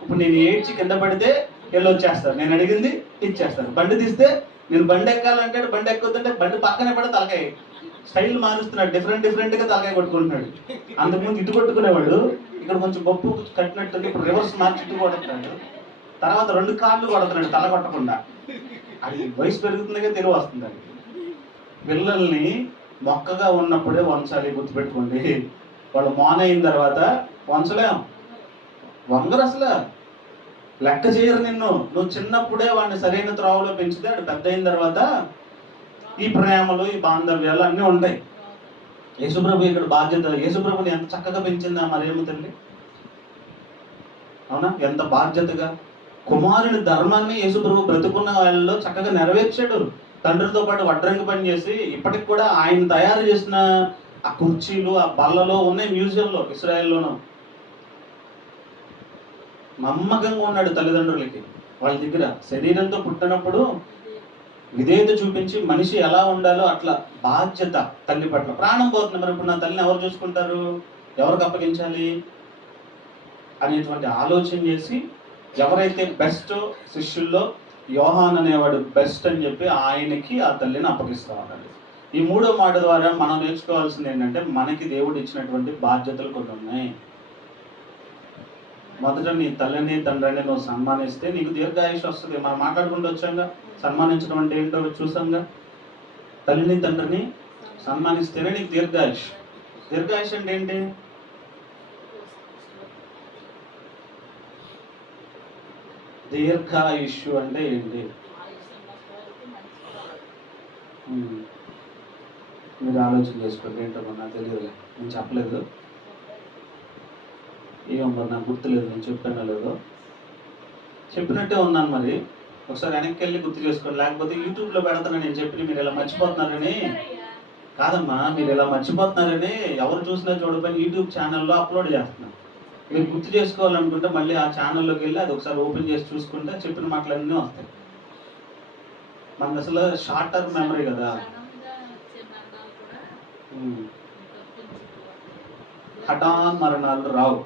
ఇప్పుడు నేను ఏడ్చి కింద పడితే వెళ్ళొచ్చేస్తాను, నేను అడిగింది ఇచ్చేస్తాను. బండి తీస్తే నేను బండి ఎక్కాలంటాడు, బండి ఎక్కొద్దంటే బండి పక్కనే పడి తలకాయ స్టైల్ మారుస్తున్నాడు, డిఫరెంట్గా తలకాయ కొట్టుకుంటున్నాడు. అంతకుముందు ఇటు కొట్టుకునేవాడు, ఇక్కడ కొంచెం గొప్ప కట్టినట్టు ఇప్పుడు రివర్స్ మార్చి ఇటు కొడుతున్నాడు. తర్వాత 2 కాళ్ళు కొడుతున్నాడు తల కొట్టకుండా. అది వయసు పెరుగుతుందిగా తెలివి వస్తుంది. అది పిల్లల్ని మొక్కగా ఉన్నప్పుడే వంచాలి, గుర్తుపెట్టుకోండి. వాళ్ళు అయిన తర్వాత వంచలేం, వంగరు, అసలు లెక్క చేయరు నిన్ను. నువ్వు చిన్నప్పుడే వాడిని సరైన త్రోవలో పెంచితే వాడు పెద్ద అయిన తర్వాత ఈ ప్రేమలు, ఈ బాంధవ్యాలు అన్నీ ఉంటాయి. యేసుప్రభు ఇక్కడ బాధ్యత, యేసుప్రభుని ఎంత చక్కగా పెంచిందా మరేమో తల్లి, అవునా? ఎంత బాధ్యతగా కుమారుని ధర్మాన్ని యేసుప్రభు బ్రతుకున్న వాళ్ళలో చక్కగా నెరవేర్చాడు. తండ్రితో పాటు వడ్రంగి పని చేసి ఇప్పటికి కూడా ఆయన తయారు చేసిన ఆ కుర్చీలు, ఆ బల్లలో ఉన్నాయి మ్యూజియంలో, ఇస్రాయేల్లోనూ. నమ్మకంగా ఉన్నాడు తల్లిదండ్రులకి. వాళ్ళ దగ్గర శరీరంతో పుట్టినప్పుడు విధేయత చూపించి మనిషి ఎలా ఉండాలో అట్లా బాధ్యత తల్లి పట్ల. ప్రాణం పోతుంది, మరి ఇప్పుడు నా తల్లిని ఎవరు చూసుకుంటారు, ఎవరికి అప్పగించాలి అనేటువంటి ఆలోచన చేసి ఎవరైతే బెస్ట్ శిష్యుల్లో యోహాన్ అనేవాడు బెస్ట్ అని చెప్పి ఆయనకి ఆ తల్లిని అప్పగిస్తూ ఉన్నాడు. ఈ మూడో మాట ద్వారా మనం నేర్చుకోవాల్సింది ఏంటంటే మనకి దేవుడు ఇచ్చినటువంటి బాధ్యతలు కొన్ని ఉన్నాయి. మొదట నీ తల్లిని తండ్రిని నువ్వు సన్మానిస్తే నీకు దీర్ఘాయుష్ వస్తుంది. మనం మాట్లాడుకుంటూ వచ్చాంగా, సన్మానించడం అంటే ఏంటో చూసాంగా. తల్లిని తండ్రిని సన్మానిస్తేనే నీకు దీర్ఘాయుష్. దీర్ఘాయుష్ అంటే ఏంటి? దీర్ఘాయుష్ అంటే ఏంటి? మీరు ఆలోచన చేసుకోండి. ఏంటో నాకు తెలియదు, నేను చెప్పలేదు. ఏమో మరి నాకు గుర్తులేదు, నేను చెప్పానో లేదో. చెప్పినట్టే ఉన్నాను. మరి ఒకసారి వెనక్కి వెళ్ళి గుర్తు చేసుకోండి. లేకపోతే యూట్యూబ్లో పెడతాను నేను చెప్పి మీరు ఇలా మర్చిపోతున్నారని. కాదమ్మా, మీరు ఇలా మర్చిపోతున్నారని ఎవరు చూసినా చూడకపోయినా యూట్యూబ్ ఛానల్లో అప్లోడ్ చేస్తున్నాను. మీరు గుర్తు చేసుకోవాలనుకుంటే మళ్ళీ ఆ ఛానల్లోకి వెళ్ళి అది ఒకసారి ఓపెన్ చేసి చూసుకుంటే చెప్పిన మాటలన్నీ వస్తాయి. మనకు అసలు షార్ట్ టర్మ్ మెమరీ కదా. మరణాలు రావు,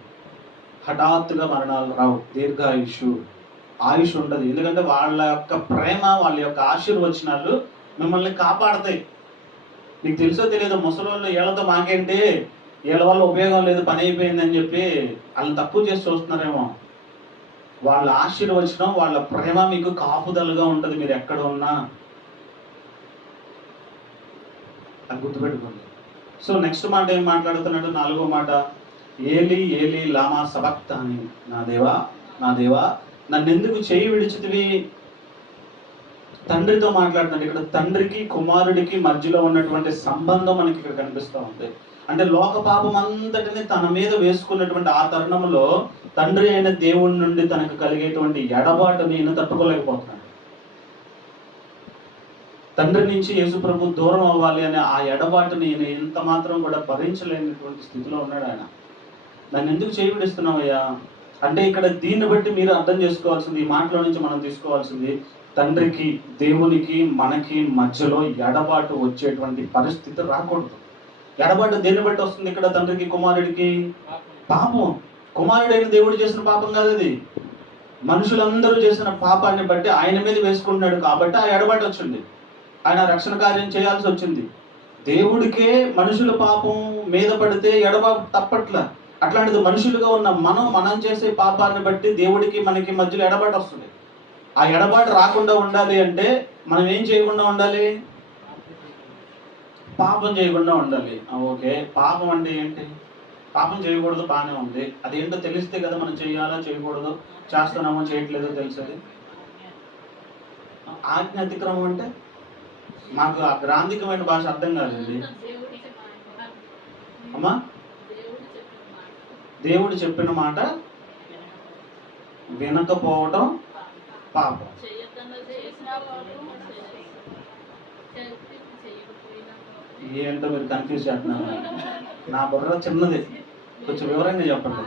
హఠాత్తుగా మరణాలు రావు. దీర్ఘాయుష్, ఆయుష్ ఉంటుంది. ఎందుకంటే వాళ్ళ యొక్క ప్రేమ, వాళ్ళ యొక్క ఆశీర్వచనాలు మిమ్మల్ని కాపాడతాయి. నీకు తెలుసో తెలియదు, ముసలోళ్ళు ఏళ్ళతో మాకేంటి, వీళ్ళ వల్ల ఉపయోగం లేదు, పని అయిపోయిందని చెప్పి వాళ్ళని తక్కువ చేసి చూస్తున్నారేమో. వాళ్ళ ఆశీర్వచనం, వాళ్ళ ప్రేమ మీకు కాపుదలుగా ఉంటుంది మీరు ఎక్కడ ఉన్నా. అది గుర్తుపెట్టుకోండి. సో నెక్స్ట్ మాట ఏం మాట్లాడుతున్నాడు? 4వ మాట, ఏలి ఏలి లామా సబక్తాని, నా దేవా నా దేవా నన్నెందుకు చేయి విడిచితివి. తండ్రితో మాట్లాడుతున్నాడు. ఇక్కడ తండ్రికి కుమారుడికి మధ్యలో ఉన్నటువంటి సంబంధం మనకి ఇక్కడ కనిపిస్తూ ఉంది. అంటే లోక పాపం అంతటిని తన మీద వేసుకున్నటువంటి ఆ తరుణంలో తండ్రి అయిన దేవుడి నుండి తనకు కలిగేటువంటి ఎడబాటు నేను తట్టుకోలేకపోతున్నాను. తండ్రి నుంచి యేసుప్రభు దూరం అవ్వాలి అనే ఆ ఎడబాటు నేను ఎంత మాత్రం కూడా భరించలేనటువంటి స్థితిలో ఉన్నాడు ఆయన. నన్ను ఎందుకు చేయి విడిస్తున్నావయ్యా అంటే ఇక్కడ దీన్ని బట్టి మీరు అర్థం చేసుకోవాల్సింది, ఈ మాటలో నుంచి మనం తీసుకోవాల్సింది, తండ్రికి దేవునికి మనకి మధ్యలో ఎడబాటు వచ్చేటువంటి పరిస్థితి రాకూడదు. ఎడబాటు దేన్ని బట్టి వస్తుంది? ఇక్కడ తండ్రికి కుమారుడికి పాపం. కుమారుడైన దేవుడు చేసిన పాపం కాదు అది, మనుషులందరూ చేసిన పాపాన్ని బట్టి ఆయన మీద వేసుకుంటున్నాడు కాబట్టి ఆ ఎడబాటు వచ్చింది. ఆయన రక్షణ కార్యం చేయాల్సి వచ్చింది. దేవుడికే మనుషుల పాపం మీద పడితే ఎడబాటు తప్పట్ల. అట్లాంటిది మనుషులుగా ఉన్న మనం చేసే పాపాన్ని బట్టి దేవుడికి మనకి మధ్యలో ఎడబాటు వస్తుంది. ఆ ఎడబాటు రాకుండా ఉండాలి అంటే మనం ఏం చేయకుండా ఉండాలి? పాపం చేయకుండా ఉండాలి. ఓకే, పాపం అంటే ఏంటి? పాపం చేయకూడదు, బాగానే ఉంది. అదేంటో తెలిస్తే కదా మనం చేయాలో చేయకూడదు, చేస్తున్నామో చేయట్లేదో తెలిసేది. ఆజ్ఞ అతిక్రమం అంటే మాకు ఆ గ్రాంధికమైన భాష అర్థం కాదండి అమ్మా. దేవుడు చెప్పిన మాట వినకపోవటం పాపం. ఏంటో మీరు కన్ఫ్యూజ్ చేస్తున్నారు. నా బుర్ర చిన్నది, కొంచెం వివరంగా చెప్పండి.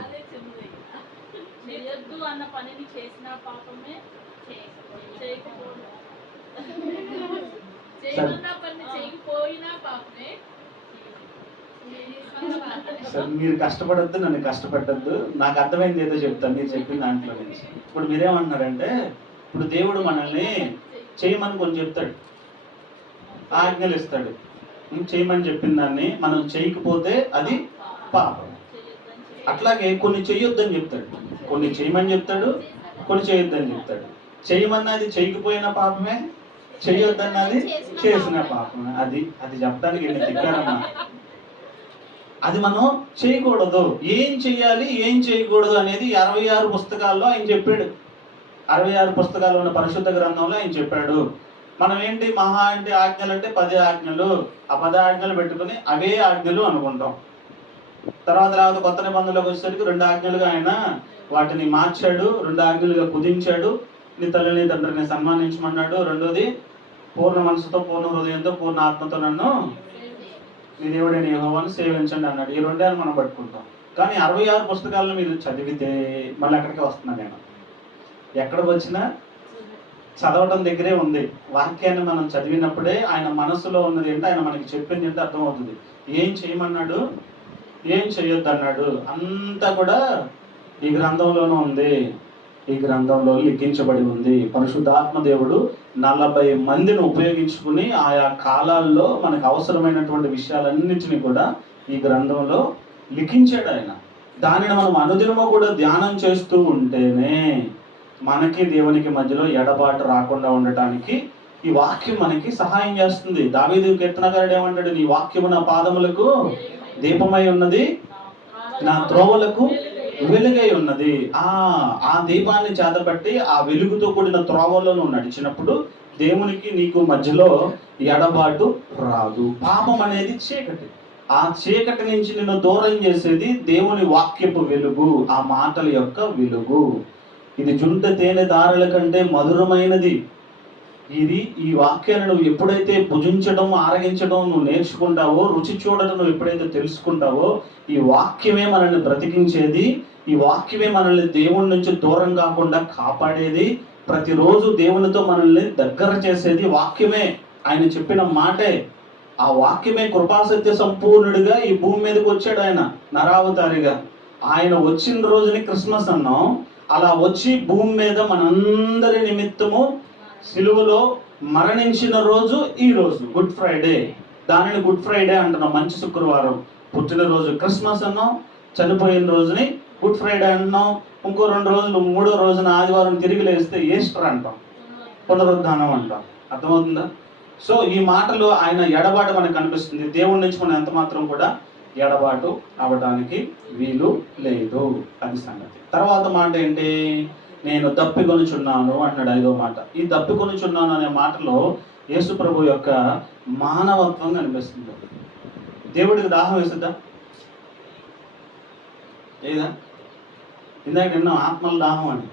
సార్ మీరు కష్టపడద్దు, నన్ను కష్టపెట్టద్దు. నాకు అర్థమైంది ఏదో చెప్తాను మీరు చెప్పిన దాంట్లో నుంచి. ఇప్పుడు మీరేమన్నారంటే, ఇప్పుడు దేవుడు మనల్ని చేయమని కొన్ని చెప్తాడు, ఆజ్ఞలు ఇస్తాడు. చేయమని చెప్పిన దాన్ని మనం చేయకపోతే అది పాపం. అట్లాగే కొన్ని చేయొద్దని చెప్తాడు, కొన్ని చేయమని చెప్తాడు, కొన్ని చేయొద్దని చెప్తాడు. చేయమన్నది చేయకపోయిన పాపమే, చేయొద్దన్నది చేసిన పాపమే. అది చెప్పడానికి ఎన్ని దిక్కారమ్మా. అది మనం చేయకూడదు. ఏం చెయ్యాలి ఏం చేయకూడదు అనేది 66 పుస్తకాల్లో ఆయన చెప్పాడు. 66 పుస్తకాల్లో ఉన్న పరిశుద్ధ గ్రంథంలో ఆయన చెప్పాడు. మనం ఏంటి మహా అంటే ఆజ్ఞలు అంటే 10 ఆజ్ఞలు, ఆ 10 ఆజ్ఞలు పెట్టుకుని అవే ఆజ్ఞలు అనుకుంటాం. తర్వాత కొత్త నిబంధనలోకి వచ్చేసరికి 2 ఆజ్ఞలుగా ఆయన వాటిని మార్చాడు, 2 ఆజ్ఞలుగా కుదించాడు. నీ తల్లిని తండ్రిని సన్మానించమన్నాడు. రెండోది పూర్ణ మనసుతో, పూర్ణ హృదయంతో, పూర్ణ ఆత్మతో నన్ను నీ దేవుడైన యెహోవాను సేవించండి అన్నాడు. ఈ 2 మనం పట్టుకుంటాం. కానీ 66 పుస్తకాలను మీరు చదివితే మళ్ళీ అక్కడికి వస్తున్నా నేను. ఎక్కడికి వచ్చినా చదవటం దగ్గరే ఉంది. వాక్యాన్ని మనం చదివినప్పుడే ఆయన మనసులో ఉన్నది ఏంటో, ఆయన మనకి చెప్పింది ఏంటో అర్థమవుతుంది. ఏం చేయమన్నాడు, ఏం చేయొద్దు అన్నాడు, అంతా కూడా ఈ గ్రంథంలోనూ ఉంది. ఈ గ్రంథంలో లిఖించబడి ఉంది. పరిశుద్ధాత్మ దేవుడు 40 మందిని ఉపయోగించుకుని ఆయా కాలాల్లో మనకు అవసరమైనటువంటి విషయాలన్నింటినీ కూడా ఈ గ్రంథంలో లిఖించాడు ఆయన. దానిని మనం అనుదినము కూడా ధ్యానం చేస్తూ ఉంటేనే మనకి దేవునికి మధ్యలో ఎడబాటు రాకుండా ఉండటానికి ఈ వాక్యం మనకి సహాయం చేస్తుంది. దావీదు కీర్తనకారుడు ఏమంటాడు, నీ వాక్యము నా పాదములకు దీపమై ఉన్నది, నా త్రోవలకు వెలుగై ఉన్నది. ఆ దీపాన్ని చేతపట్టి ఆ వెలుగుతో కూడిన త్రోవలో నువ్వు నడిచినప్పుడు దేవునికి నీకు మధ్యలో ఎడబాటు రాదు. పాపం అనేది చీకటి. ఆ చీకటి నుంచి నిన్ను దూరం చేసేది దేవుని వాక్యపు వెలుగు, ఆ మాటల యొక్క వెలుగు. ఇది జుంట తేనె దారుల కంటే మధురమైనది. ఈ వాక్యాన్ని నువ్వు ఎప్పుడైతే భుజించడం, ఆరగించడం నువ్వు నేర్చుకుంటావో, రుచి చూడడం నువ్వు ఎప్పుడైతే తెలుసుకుంటావో, ఈ వాక్యమే మనల్ని బ్రతికించేది. ఈ వాక్యమే మనల్ని దేవుని నుంచి దూరం కాకుండా కాపాడేది. ప్రతిరోజు దేవునితో మనల్ని దగ్గర చేసేది వాక్యమే. ఆయన చెప్పిన మాటే. ఆ వాక్యమే కృపాసత్య సంపూర్ణుడిగా ఈ భూమి మీదకి వచ్చాడు. ఆయన నరావతారిగా. ఆయన వచ్చిన రోజుని క్రిస్మస్ అన్నాం. అలా వచ్చి భూమి మీద మనందరి నిమిత్తము సిలువలో మరణించిన రోజు ఈ రోజు, గుడ్ ఫ్రైడే. దానిని గుడ్ ఫ్రైడే అంటున్నాం. మంచి శుక్రవారం. పుట్టినరోజు క్రిస్మస్ అన్నాం, చనిపోయిన రోజుని గుడ్ ఫ్రైడే అంటున్నాం. ఇంకో 2 రోజులు, 3వ రోజున ఆదివారం తిరిగి లేస్తే ఈస్టర్ అంటాం, పునరుద్ధానం అంటాం. అర్థమవుతుందా? సో ఈ మాటలు ఆయన ఎడబాటు మనకు కనిపిస్తుంది. దేవుడి నుంచి మనం ఎంత మాత్రం కూడా ఎడబాటు అవ్వడానికి వీలు లేదు. అది సంగతి. తర్వాత మాట ఏంటి, నేను దప్పికొనుచున్నాను అన్నాడు. 5వ మాట. ఈ దప్పికొనుచున్నాను అనే మాటలో యేసు ప్రభు యొక్క మానవత్వం కనిపిస్తుంది. దేవుడికి దాహం వేస్తుందా? ఏదా? ఇందాక నిన్న ఆత్మల దాహం అని.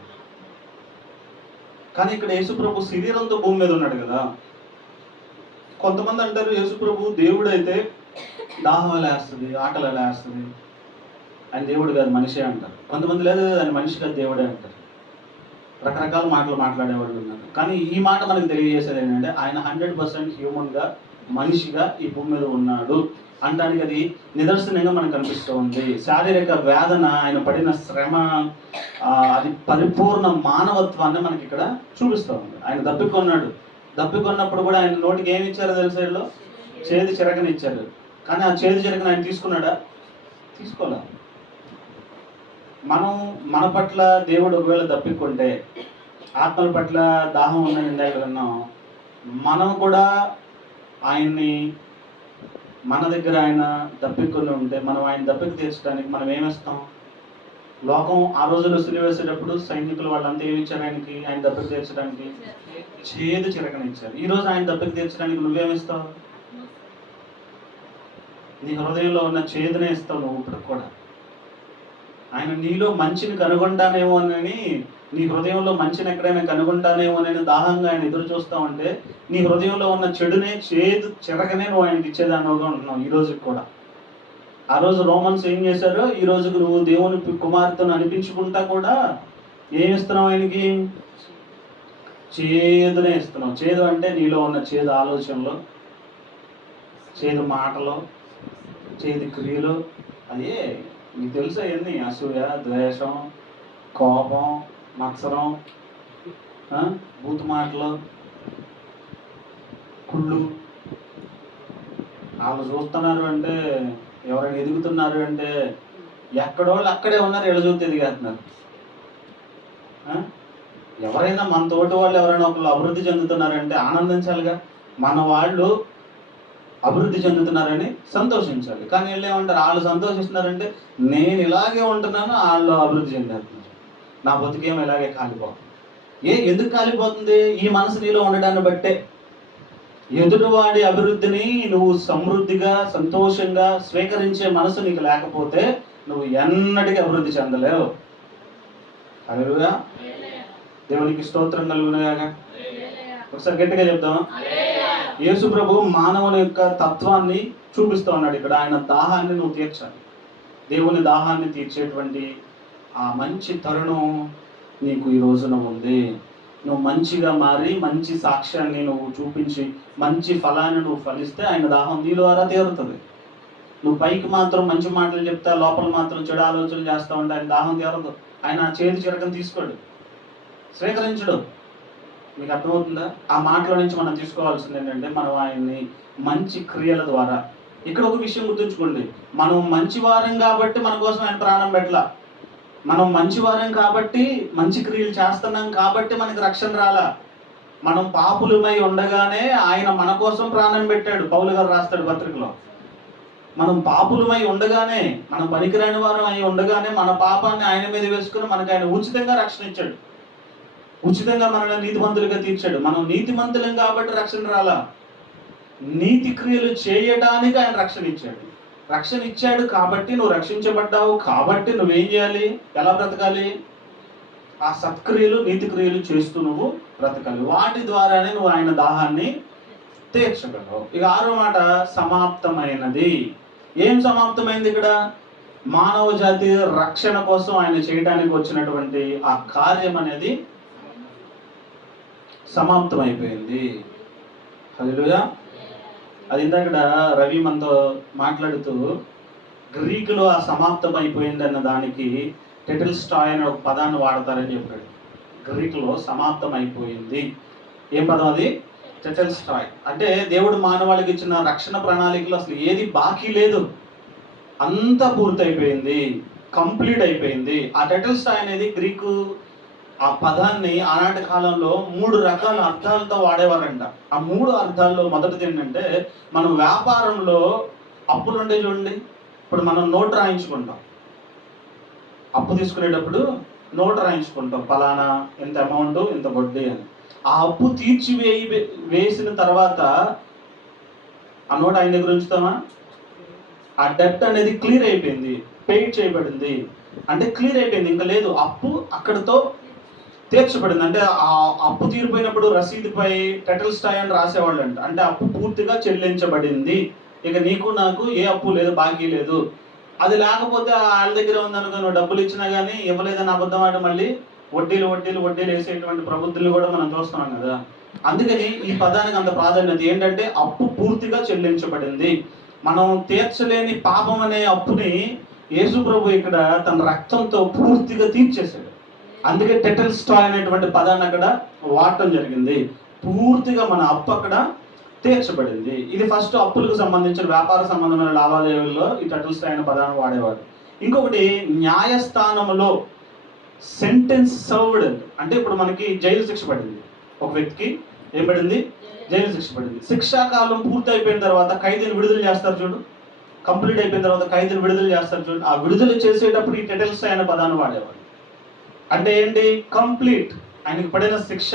కానీ ఇక్కడ యేసు ప్రభు శరీరంతో భూమి మీద ఉన్నాడు కదా. కొంతమంది అంటారు యేసు ప్రభు దేవుడు అయితే దాహం ఎలా వేస్తుంది, ఆకలి ఎలా వేస్తుంది, ఆయన దేవుడు కాదు మనిషే అంటారు. కొంతమంది లేదు ఆయన మనిషి కాదు దేవుడే అంటారు. రకరకాల మాటలు మాట్లాడేవాళ్ళు ఉన్నారు. కానీ ఈ మాట మనకు తెలియజేసేది ఏంటంటే ఆయన 100% హ్యూమన్గా, మనిషిగా ఈ భూమి మీద ఉన్నాడు అనడానికి అది నిదర్శనంగా మనకు కనిపిస్తూ ఉంది. శారీరక వేదన, ఆయన పడిన శ్రమ, అది పరిపూర్ణ మానవత్వాన్ని మనకి ఇక్కడ చూపిస్తూ ఉంది. ఆయన దప్పికొన్నాడు. దప్పికొన్నప్పుడు కూడా ఆయన నోటికి ఏమి ఇచ్చారో తెలిసేలో చేదు చిరకని ఇచ్చారు. కానీ ఆ చేదు చిరకని ఆయన తీసుకున్నాడా? తీసుకోలే. మనం మన పట్ల దేవుడు ఒకవేళ దప్పికొంటే, ఆత్మల పట్ల దాహం ఉందని ఇందాక విన్నాం, మనం కూడా ఆయన్ని మన దగ్గర ఆయన దప్పికొని ఉంటే మనం ఆయన దప్పికి తీర్చడానికి మనం ఏమిస్తాం? లోకం ఆ రోజుల్లో సిలువ వేసేటప్పుడు సైనికులు వాళ్ళంతా ఏమి ఇచ్చారు ఆయనకి? ఆయన దప్పికి తీర్చడానికి చేదు చిరకనిచ్చారు. ఈరోజు ఆయన దప్పికి తీర్చడానికి నువ్వేమిస్తావు? నీ హృదయంలో ఉన్న చేదునే ఇస్తావు నువ్వు ఇప్పుడు కూడా. ఆయన నీలో మంచిని కనుగొంటానేమోనని, నీ హృదయంలో మంచిని ఎక్కడైనా కనుగొంటానేమోనని దాహంగా ఆయన ఎదురు చూస్తామంటే నీ హృదయంలో ఉన్న చెడునే, చేదు చిరకనే నువ్వు ఆయనకి ఇచ్చేదానిగా ఉంటున్నావు ఈ రోజుకి కూడా. ఆ రోజు రోమన్స్ ఏం చేశారో ఈ రోజుకు నువ్వు దేవుని కుమార్తెను అనిపించుకుంటా కూడా ఏమి ఇస్తున్నావు ఆయనకి? చేదునే ఇస్తున్నావు. చేదు అంటే నీలో ఉన్న చేదు ఆలోచనలు, చేదు మాటలు, చేదు క్రియలు. అదే నీకు తెలుసా అవన్నీ? అసూయ, ద్వేషం, కోపం, మత్సరం, బూతు మాటలు, కుళ్ళు. వాళ్ళు చూస్తున్నారు అంటే, ఎవరైనా ఎదుగుతున్నారు అంటే ఎక్కడోళ్ళు అక్కడే ఉన్నారు, ఎడ చూస్తే ఎదిగేస్తున్నారు. ఎవరైనా మన తోటి వాళ్ళు ఎవరైనా ఒకళ్ళు అభివృద్ధి చెందుతున్నారంటే ఆనందించాలిగా. మన వాళ్ళు అభివృద్ధి చెందుతున్నారని సంతోషించాలి. కానీ వీళ్ళు ఏమంటారు? వాళ్ళు సంతోషిస్తున్నారంటే నేను ఇలాగే ఉంటున్నాను, వాళ్ళు అభివృద్ధి చెందుతున్నారు, నా బతుకేమో ఇలాగే కాలిపోతుంది. ఎందుకు కాలిపోతుంది? ఈ మనసు నీలో ఉండడాన్ని బట్టే. ఎదుటివాడి అభివృద్ధిని నువ్వు సమృద్ధిగా, సంతోషంగా స్వీకరించే మనసు నీకు లేకపోతే నువ్వు ఎన్నటికీ అభివృద్ధి చెందలేవు. హల్లెలూయా. దేవునికి స్తోత్రం కలుగునుగాక. ఒకసారి గట్టిగా చెప్దాం. యేసు ప్రభు మానవుని యొక్క తత్వాన్ని చూపిస్తూ ఉన్నాడు ఇక్కడ. ఆయన దాహాన్ని నువ్వు తీర్చాలి. దేవుని దాహాన్ని తీర్చేటువంటి ఆ మంచి తరుణం నీకు ఈ రోజున ఉంది. నువ్వు మంచిగా మారి మంచి సాక్ష్యాన్ని నువ్వు చూపించి మంచి ఫలాన్ని నువ్వు ఫలిస్తే ఆయన దాహం నీ ద్వారా తీరుతుంది. నువ్వు పైకి మాత్రం మంచి మాటలు చెప్తా, లోపల మాత్రం చెడు ఆలోచనలు చేస్తా ఉంటే ఆయన దాహం తీరదు. ఆయన చేతి చిరకం తీసుకోడు, స్వీకరించడు. మీకు అర్థమవుతుందా? ఆ మాటల నుంచి మనం తీసుకోవాల్సింది ఏంటంటే మనం ఆయన్ని మంచి క్రియల ద్వారా. ఇక్కడ ఒక విషయం గుర్తుంచుకోండి, మనం మంచివారం కాబట్టి మన కోసం ఆయన ప్రాణం పెట్టలా. మనం మంచివారం కాబట్టి మంచి క్రియలు చేస్తున్నాం కాబట్టి మనకి రక్షణ రాలా. మనం పాపులమై ఉండగానే ఆయన మన కోసం ప్రాణం పెట్టాడు. పౌలు గారు రాస్తాడు పత్రికలో, మనం పాపులమై ఉండగానే, మనం పనికిరాని వారం అయి ఉండగానే మన పాపాన్ని ఆయన మీద వేసుకుని మనకు ఆయన ఉచితంగా రక్షణ ఇచ్చాడు. ఉచితంగా మనల్ని నీతిమంతులుగా తీర్చాడు. మనం నీతిమంతులం కాబట్టి రక్షణ రాలా, నీతి క్రియలు చేయడానికి ఆయన రక్షణ ఇచ్చాడు. రక్షణ ఇచ్చాడు కాబట్టి నువ్వు రక్షించబడ్డావు కాబట్టి నువ్వేం చేయాలి? ఎలా బ్రతకాలి? ఆ సత్క్రియలు నీతి క్రియలు చేస్తూ నువ్వు బ్రతకాలి. వాటి ద్వారానే నువ్వు ఆయన దాహాన్ని తీర్చగలవు. ఇక 6వ మాట, సమాప్తమైనది. ఏం సమాప్తమైంది? ఇక్కడ మానవ జాతి రక్షణ కోసం ఆయన చేయడానికి వచ్చినటువంటి ఆ కార్యం అనేది సమాప్తమైపోయింది. హల్లెలూయా. అది ఇందాక రవి మనతో మాట్లాడుతూ గ్రీకులో ఆ సమాప్తం అయిపోయింది అన్న దానికి టెటెల్స్టాయ్ అనే ఒక పదాన్ని వాడతారని చెప్పాడు. గ్రీకులో సమాప్తం అయిపోయింది. ఏం పదం అది? టెటెల్స్టాయ్. అంటే దేవుడు మానవాళికి ఇచ్చిన రక్షణ ప్రణాళికలో అసలు ఏది బాకీ లేదు, అంతా పూర్తయిపోయింది, కంప్లీట్ అయిపోయింది. ఆ టెటెల్స్టాయ్ అనేది గ్రీకు ఆ పదాన్ని ఆనాటి కాలంలో 3 రకాల అర్థాలతో వాడేవారంట. ఆ 3 అర్థాల్లో మొదటిది ఏంటంటే, మనం వ్యాపారంలో అప్పులు ఉండే చూడండి. ఇప్పుడు మనం నోట్ రాయించుకుంటాం, అప్పు తీసుకునేటప్పుడు నోట్ రాయించుకుంటాం, ఫలానా ఇంత అమౌంట్ ఇంత వడ్డీ అని. ఆ అప్పు వేసిన తర్వాత ఆ నోట్ ఆయన దగ్గర ఉంచుతామా? ఆ డెప్ట్ అనేది క్లియర్ అయిపోయింది, పెయిడ్ చేయబడింది అంటే క్లియర్ అయిపోయింది, ఇంకా లేదు, అప్పు అక్కడితో తీర్చబడింది. అంటే ఆ అప్పు తీరిపోయినప్పుడు రసీదుపై టెటెల్స్టాయ్ అని రాసేవాళ్ళు అంట. అంటే అప్పు పూర్తిగా చెల్లించబడింది, ఇక నీకు నాకు ఏ అప్పు లేదు, బాకీ లేదు. అది లేకపోతే వాళ్ళ దగ్గర ఉందనుకో, నువ్వు డబ్బులు ఇచ్చినా కానీ ఇవ్వలేదని అబద్ధం ఆట మళ్ళీ వడ్డీలు వడ్డీలు వడ్డీలు వేసేటువంటి ప్రబుద్ధులు కూడా మనం చూస్తున్నాం కదా. అందుకని ఈ పదానికి అంత ప్రాధాన్యత ఏంటంటే అప్పు పూర్తిగా చెల్లించబడింది. మనం తీర్చలేని పాపం అనే అప్పుని యేసు ప్రభు ఇక్కడ తన రక్తంతో పూర్తిగా తీర్చేశాడు. అందుకే టెటెల్స్టాయ్ అనేటువంటి పదాన్ని అక్కడ వాడటం జరిగింది. పూర్తిగా మన అప్పు అక్కడ తీర్చబడింది. ఇది ఫస్ట్ అప్పులకు సంబంధించిన వ్యాపార సంబంధమైన లావాదేవీల్లో ఈ టెటెల్స్టాయ్ అనే పదాన్ని వాడేవారు. ఇంకొకటి న్యాయస్థానంలో సెంటెన్స్ సర్వ్డ్ అంటే ఇప్పుడు మనకి జైలు శిక్ష పడింది, ఒక వ్యక్తికి ఏం పడింది? జైలు శిక్ష పడింది. శిక్షాకాలం పూర్తి అయిపోయిన తర్వాత ఖైదీని విడుదల చేస్తారు చూడు, కంప్లీట్ అయిపోయిన తర్వాత ఖైదీని విడుదల చేస్తారు చూడు. ఆ విడుదల చేసేటప్పుడు ఈ టెటెల్స్టాయ్ అనే పదాన్ని వాడేవారు. అంటే ఏంటి? కంప్లీట్, ఆయనకి పడిన శిక్ష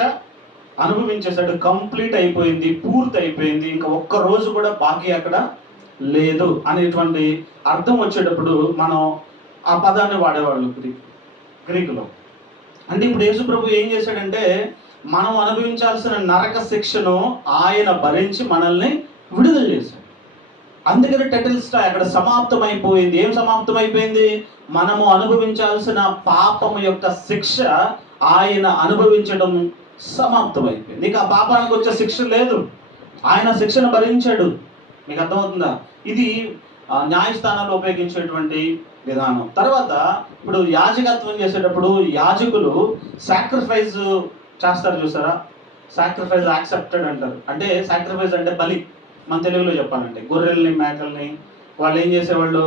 అనుభవించేసాడు, కంప్లీట్ అయిపోయింది, పూర్తి అయిపోయింది, ఇంకా ఒక్క రోజు కూడా బాకీ అక్కడ లేదు అనేటువంటి అర్థం వచ్చేటప్పుడు మనం ఆ పదాన్ని వాడేవాళ్ళు గ్రీకులో. అంటే ఇప్పుడు యేసు ప్రభు ఏం చేశాడంటే, మనం అనుభవించాల్సిన నరక శిక్షను ఆయన భరించి మనల్ని విడుదల చేశాడు. అందుకని టెటెల్స్టాయ్ అక్కడ సమాప్తం అయిపోయింది. ఏం సమాప్తం అయిపోయింది? మనము అనుభవించాల్సిన పాపం యొక్క శిక్ష ఆయన అనుభవించడం సమాప్తం అయిపోయింది. ఇక ఆ పాపానికి వచ్చే శిక్ష లేదు, ఆయన శిక్షను భరించాడు. మీకు అర్థమవుతుందా? ఇది న్యాయస్థానంలో ఉపయోగించేటువంటి విధానం. తర్వాత ఇప్పుడు యాజకత్వం చేసేటప్పుడు యాజకులు సాక్రిఫైస్ చేస్తారు చూసారా? సాక్రిఫైస్ యాక్సెప్టెడ్ అంటారు. అంటే సాక్రిఫైస్ అంటే బలి, మన తెలుగులో చెప్పాలంటే గొర్రెల్ని మేకల్ని వాళ్ళు ఏం చేసేవాళ్ళు?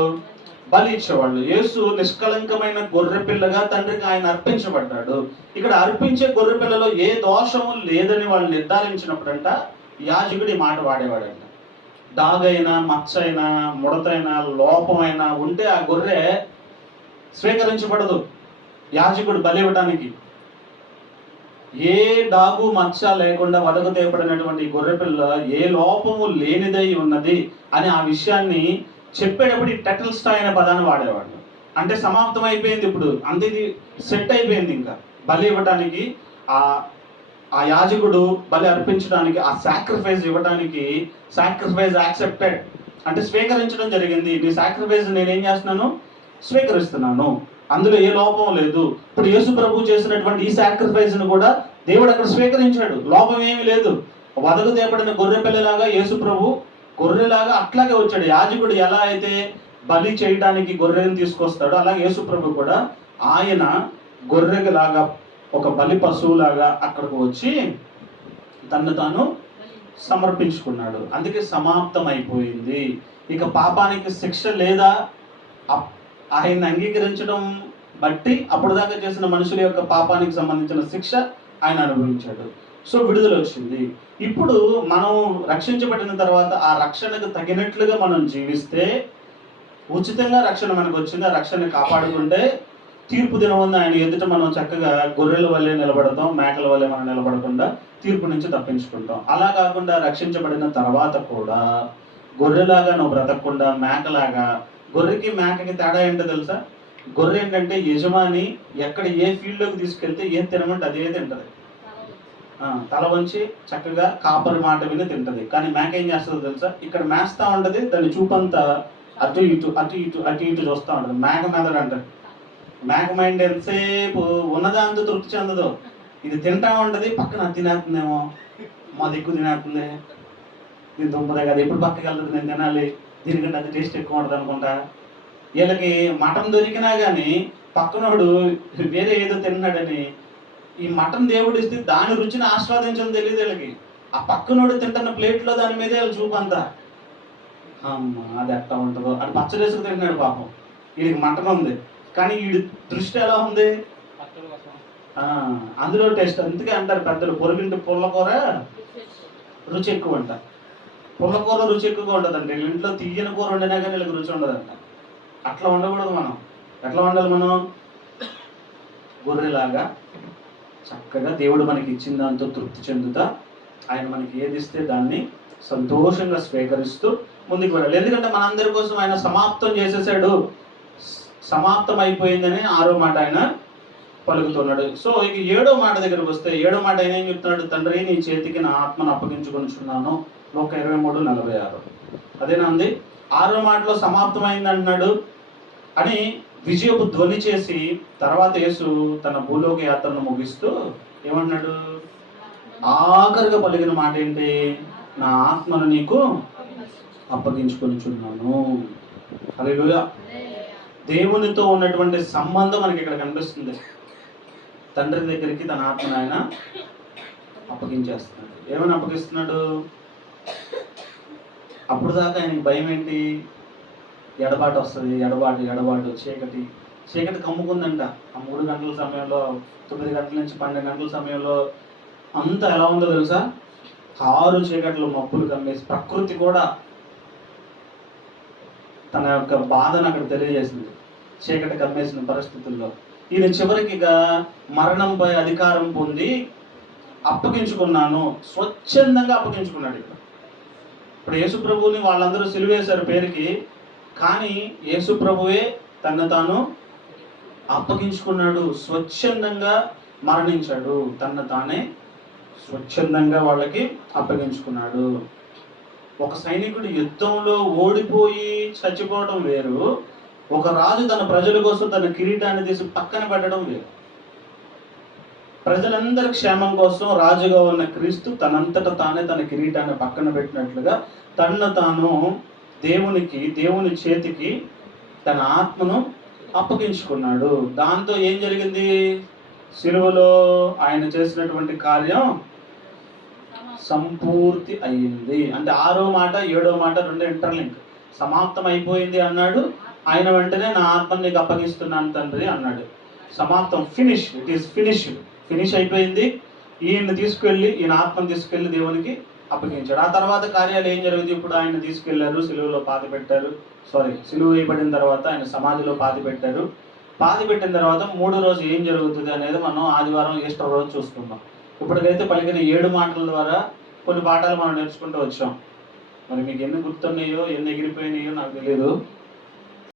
బలి ఇచ్చేవాళ్ళు. యేసు నిష్కలంకమైన గొర్రె పిల్లగా తండ్రికి ఆయన అర్పించబడ్డాడు. ఇక్కడ అర్పించే గొర్రె పిల్లలో ఏ దోషము లేదని వాళ్ళు నిర్ధారించినప్పుడంట యాజకుడి మాట వాడేవాడంట. డాగైనా మచ్చైనా ముడతైనా లోపమైనా ఉంటే ఆ గొర్రె స్వీకరించబడదు యాజకుడు బలి ఇవ్వడానికి. ఏ డాగు మచ్చ లేకుండా వదకు తేపడినటువంటి గొర్రె పిల్ల ఏ లోపము లేనిదై ఉన్నది అని ఆ విషయాన్ని చెప్పేటప్పుడు ఈ టెటెల్స్టాయ్ అనే పదాన్ని వాడేవాడు. అంటే సమాప్తం అయిపోయింది, ఇప్పుడు అంతే, ఇది సెట్ అయిపోయింది. ఇంకా బలి ఇవ్వడానికి ఆ యాజకుడు బలి అర్పించడానికి, ఆ సాక్రిఫైస్ ఇవ్వడానికి, సాక్రిఫైస్ యాక్సెప్టెడ్ అంటే స్వీకరించడం జరిగింది. నీ సాక్రిఫైస్ నేనేం చేస్తున్నాను? స్వీకరిస్తున్నాను, అందులో ఏ లోపం లేదు. ఇప్పుడు యేసు ప్రభు చేసినటువంటి ఈ సాక్రిఫైస్ను కూడా దేవుడు అక్కడ స్వీకరించాడు, లోపం ఏమీ లేదు. వదకు తేపడిన గొర్రె పిల్లలాగా యేసు ప్రభు గొర్రెలాగా అట్లాగే వచ్చాడు. యాజకుడు ఎలా అయితే బలి చేయడానికి గొర్రెని తీసుకొస్తాడో అలాగే యేసు ప్రభు కూడా ఆయన గొర్రెలాగా ఒక బలి పశువులాగా అక్కడికి వచ్చి తను తాను సమర్పించుకున్నాడు. అందుకే సమాప్తం అయిపోయింది. ఇక పాపానికి శిక్ష లేదా, ఆయన్ని అంగీకరించడం బట్టి అప్పుడు దాకా చేసిన మనుషుల యొక్క పాపానికి సంబంధించిన శిక్ష ఆయన అనుభవించాడు. సో విడుదల వచ్చింది. ఇప్పుడు మనం రక్షించబడిన తర్వాత ఆ రక్షణకు తగినట్లుగా మనం జీవిస్తే ఉచితంగా రక్షణ మనకు వచ్చింది. ఆ రక్షణ కాపాడుకుంటే తీర్పు దినమున ఆయన ఎదుట మనం చక్కగా గొర్రెల వల్లే నిలబడతాం, మేకల వల్లే మనం నిలబడకుండా తీర్పు నుంచి తప్పించుకుంటాం. అలా కాకుండా రక్షించబడిన తర్వాత కూడా గొర్రెలాగా నువ్వు బ్రతకకుండా మేకలాగా, గొర్రెకి మేకకి తేడా ఏంటో తెలుసా? గొర్రె ఏంటంటే యజమాని ఎక్కడ ఏ ఫీల్డ్లోకి తీసుకెళ్తే ఏం తినమంటే అదే తింటది. తల వంచి చక్కగా కాపరి మాట విని తింటది. కానీ మేక ఏం చేస్తుందో తెలుసా? ఇక్కడ మేస్తా ఉంటది, దాని చూపంతా అటు ఇటు అటు ఇటు అటు ఇటు చూస్తూ ఉంటుంది. మేక మెదడు అంటారు. మేక మైండ్ ఎంతసేపు ఉన్నదాంతో తృప్తి చెందదు. ఇది తింటా ఉంటది, పక్కన తినేస్తుందేమో, మా దిక్కు తినేస్తుంది, దీని దుంపదే కదా, ఎప్పుడు పక్కకి వెళ్తుంది, నేను తినాలి, దీనికంటే అది టేస్ట్ ఎక్కువ ఉంటుంది అనుకుంటా. వీళ్ళకి మటన్ దొరికినా కానీ పక్కనోడు వేరే ఏదో తిన్నాడని ఈ మటన్ దేవుడు ఇస్తే దాని రుచిని ఆస్వాదించడం తెలియదు వీళ్ళకి. ఆ పక్కనోడు తింటున్న ప్లేట్లో దాని మీదే వీళ్ళు చూపంతా. అమ్మ అది ఎట్లా ఉంటుందో, అది పచ్చడేసుకు తింటున్నాడు పాపం. వీడికి మటన్ ఉంది కానీ వీడి దృష్టి ఎలా ఉంది? అందులో టేస్ట్. అందుకే అంటారు పెద్దలు, పొరుగింటి పుల్లకూర రుచి ఎక్కువ అంట. పుల్లకూర రుచి ఎక్కువగా ఉంటుందండి. ఇంట్లో తీయని కూర వండినా కానీ వీళ్ళకి రుచి ఉండదంట. అట్లా ఉండకూడదు. మనం ఎట్లా ఉండాలి? మనం గొర్రెలాగా చక్కగా దేవుడు మనకి ఇచ్చిన దాంతో తృప్తి చెందుతా, ఆయన మనకి ఏది ఇస్తే దాన్ని సంతోషంగా స్వీకరిస్తూ ముందుకు వెళ్ళాలి. ఎందుకంటే మనందరి కోసం ఆయన సమాప్తం చేసేసాడు, సమాప్తం అయిపోయిందని 6వ మాట ఆయన పలుకుతున్నాడు. సో ఇక 7వ మాట దగ్గరకు వస్తే 7వ మాట ఆయన ఏం చెప్తున్నాడు? తండ్రి నీ చేతికి నా ఆత్మను అప్పగించుకొనిచున్నాను. లోక 23:46 అదేనా ఉంది. 6వ మాటలో సమాప్తమైంది అంటున్నాడు అని విజయపు ధ్వని చేసి తర్వాత యేసు తన భూలోక యాత్రను ముగిస్తూ ఏమంటున్నాడు? ఆఖరిగా పలికిన మాట ఏంటి? నా ఆత్మను నీకు అప్పగించుకొనిచున్నాను. హల్లెలూయా. దేవునితో ఉన్నటువంటి సంబంధం మనకి ఇక్కడ కనిపిస్తుంది. తండ్రి దగ్గరికి తన ఆత్మను ఆయన అప్పగించేస్తున్నాడు. ఏమని అప్పగిస్తున్నాడు? అప్పుడు దాకా ఆయనకి భయం ఏంటి? ఎడబాటు వస్తుంది, ఎడబాటు చీకటి కమ్ముకుందంట. ఆ 3 గంటల సమయంలో, 9 గంటల నుంచి 12 గంటల సమయంలో అంతా ఎలా ఉందో తెలుసా? కారు చీకట్లు మబ్బులు కమ్మేసి ప్రకృతి కూడా తన యొక్క బాధను అక్కడ తెలియజేసింది. చీకటి కమ్మేసిన పరిస్థితుల్లో ఈయన చివరికిగా మరణంపై అధికారం పొంది అప్పగించుకున్నాను, స్వచ్ఛందంగా అప్పగించుకున్నాడు. ఇప్పుడు యేసు ప్రభువుని వాళ్ళందరూ సిలువేశారు పేరుకి, కానీ యేసు ప్రభువే తను తాను అప్పగించుకున్నాడు, స్వచ్ఛందంగా మరణించాడు, తను తానే స్వచ్ఛందంగా వాళ్ళకి అప్పగించుకున్నాడు. ఒక సైనికుడు యుద్ధంలో ఓడిపోయి చచ్చిపోవడం వేరు, ఒక రాజు తన ప్రజల కోసం తన కిరీటాన్ని తీసి పక్కన పెట్టడం వేరు. ప్రజలందరి క్షేమం కోసం రాజుగా ఉన్న క్రీస్తు తనంతట తానే తన కిరీటాన్ని పక్కన పెట్టినట్లుగా తన్ను తాను దేవుని చేతికి తన ఆత్మను అప్పగించుకున్నాడు. దాంతో ఏం జరిగింది? సిలువలో ఆయన చేసినటువంటి కార్యం సంపూర్తి అయ్యింది. అంటే 6వ మాట 7వ మాట 2 ఇంటర్లింక్. సమాప్తం అయిపోయింది అన్నాడు, ఆయన వెంటనే నా ఆత్మని నీకు అప్పగిస్తున్నాను తండ్రి అన్నాడు. సమాప్తం, ఫినిష్, ఇట్ ఈస్ ఫినిష్ అయిపోయింది. ఈయన ఆత్మను తీసుకెళ్ళి దేవునికి అప్పగించాడు. ఆ తర్వాత కార్యాలు ఏం జరిగింది? ఇప్పుడు ఆయన తీసుకెళ్లారు, సిలువలో పాతి పెట్టారు. సిలువ వేయబడిన తర్వాత ఆయన సమాధిలో పాతి పెట్టారు. పాతి పెట్టిన తర్వాత 3వ రోజు ఏం జరుగుతుంది అనేది మనం ఆదివారం ఈస్టర్ రోజు చూసుకుందాం. ఇప్పటికైతే పలికిన 7 మాటల ద్వారా కొన్ని పాఠాలు మనం నేర్చుకుంటూ వచ్చాం. మరి మీకు ఎన్ని గుర్తున్నాయో, ఎన్ని ఎగిరిపోయినాయో నాకు తెలియదు.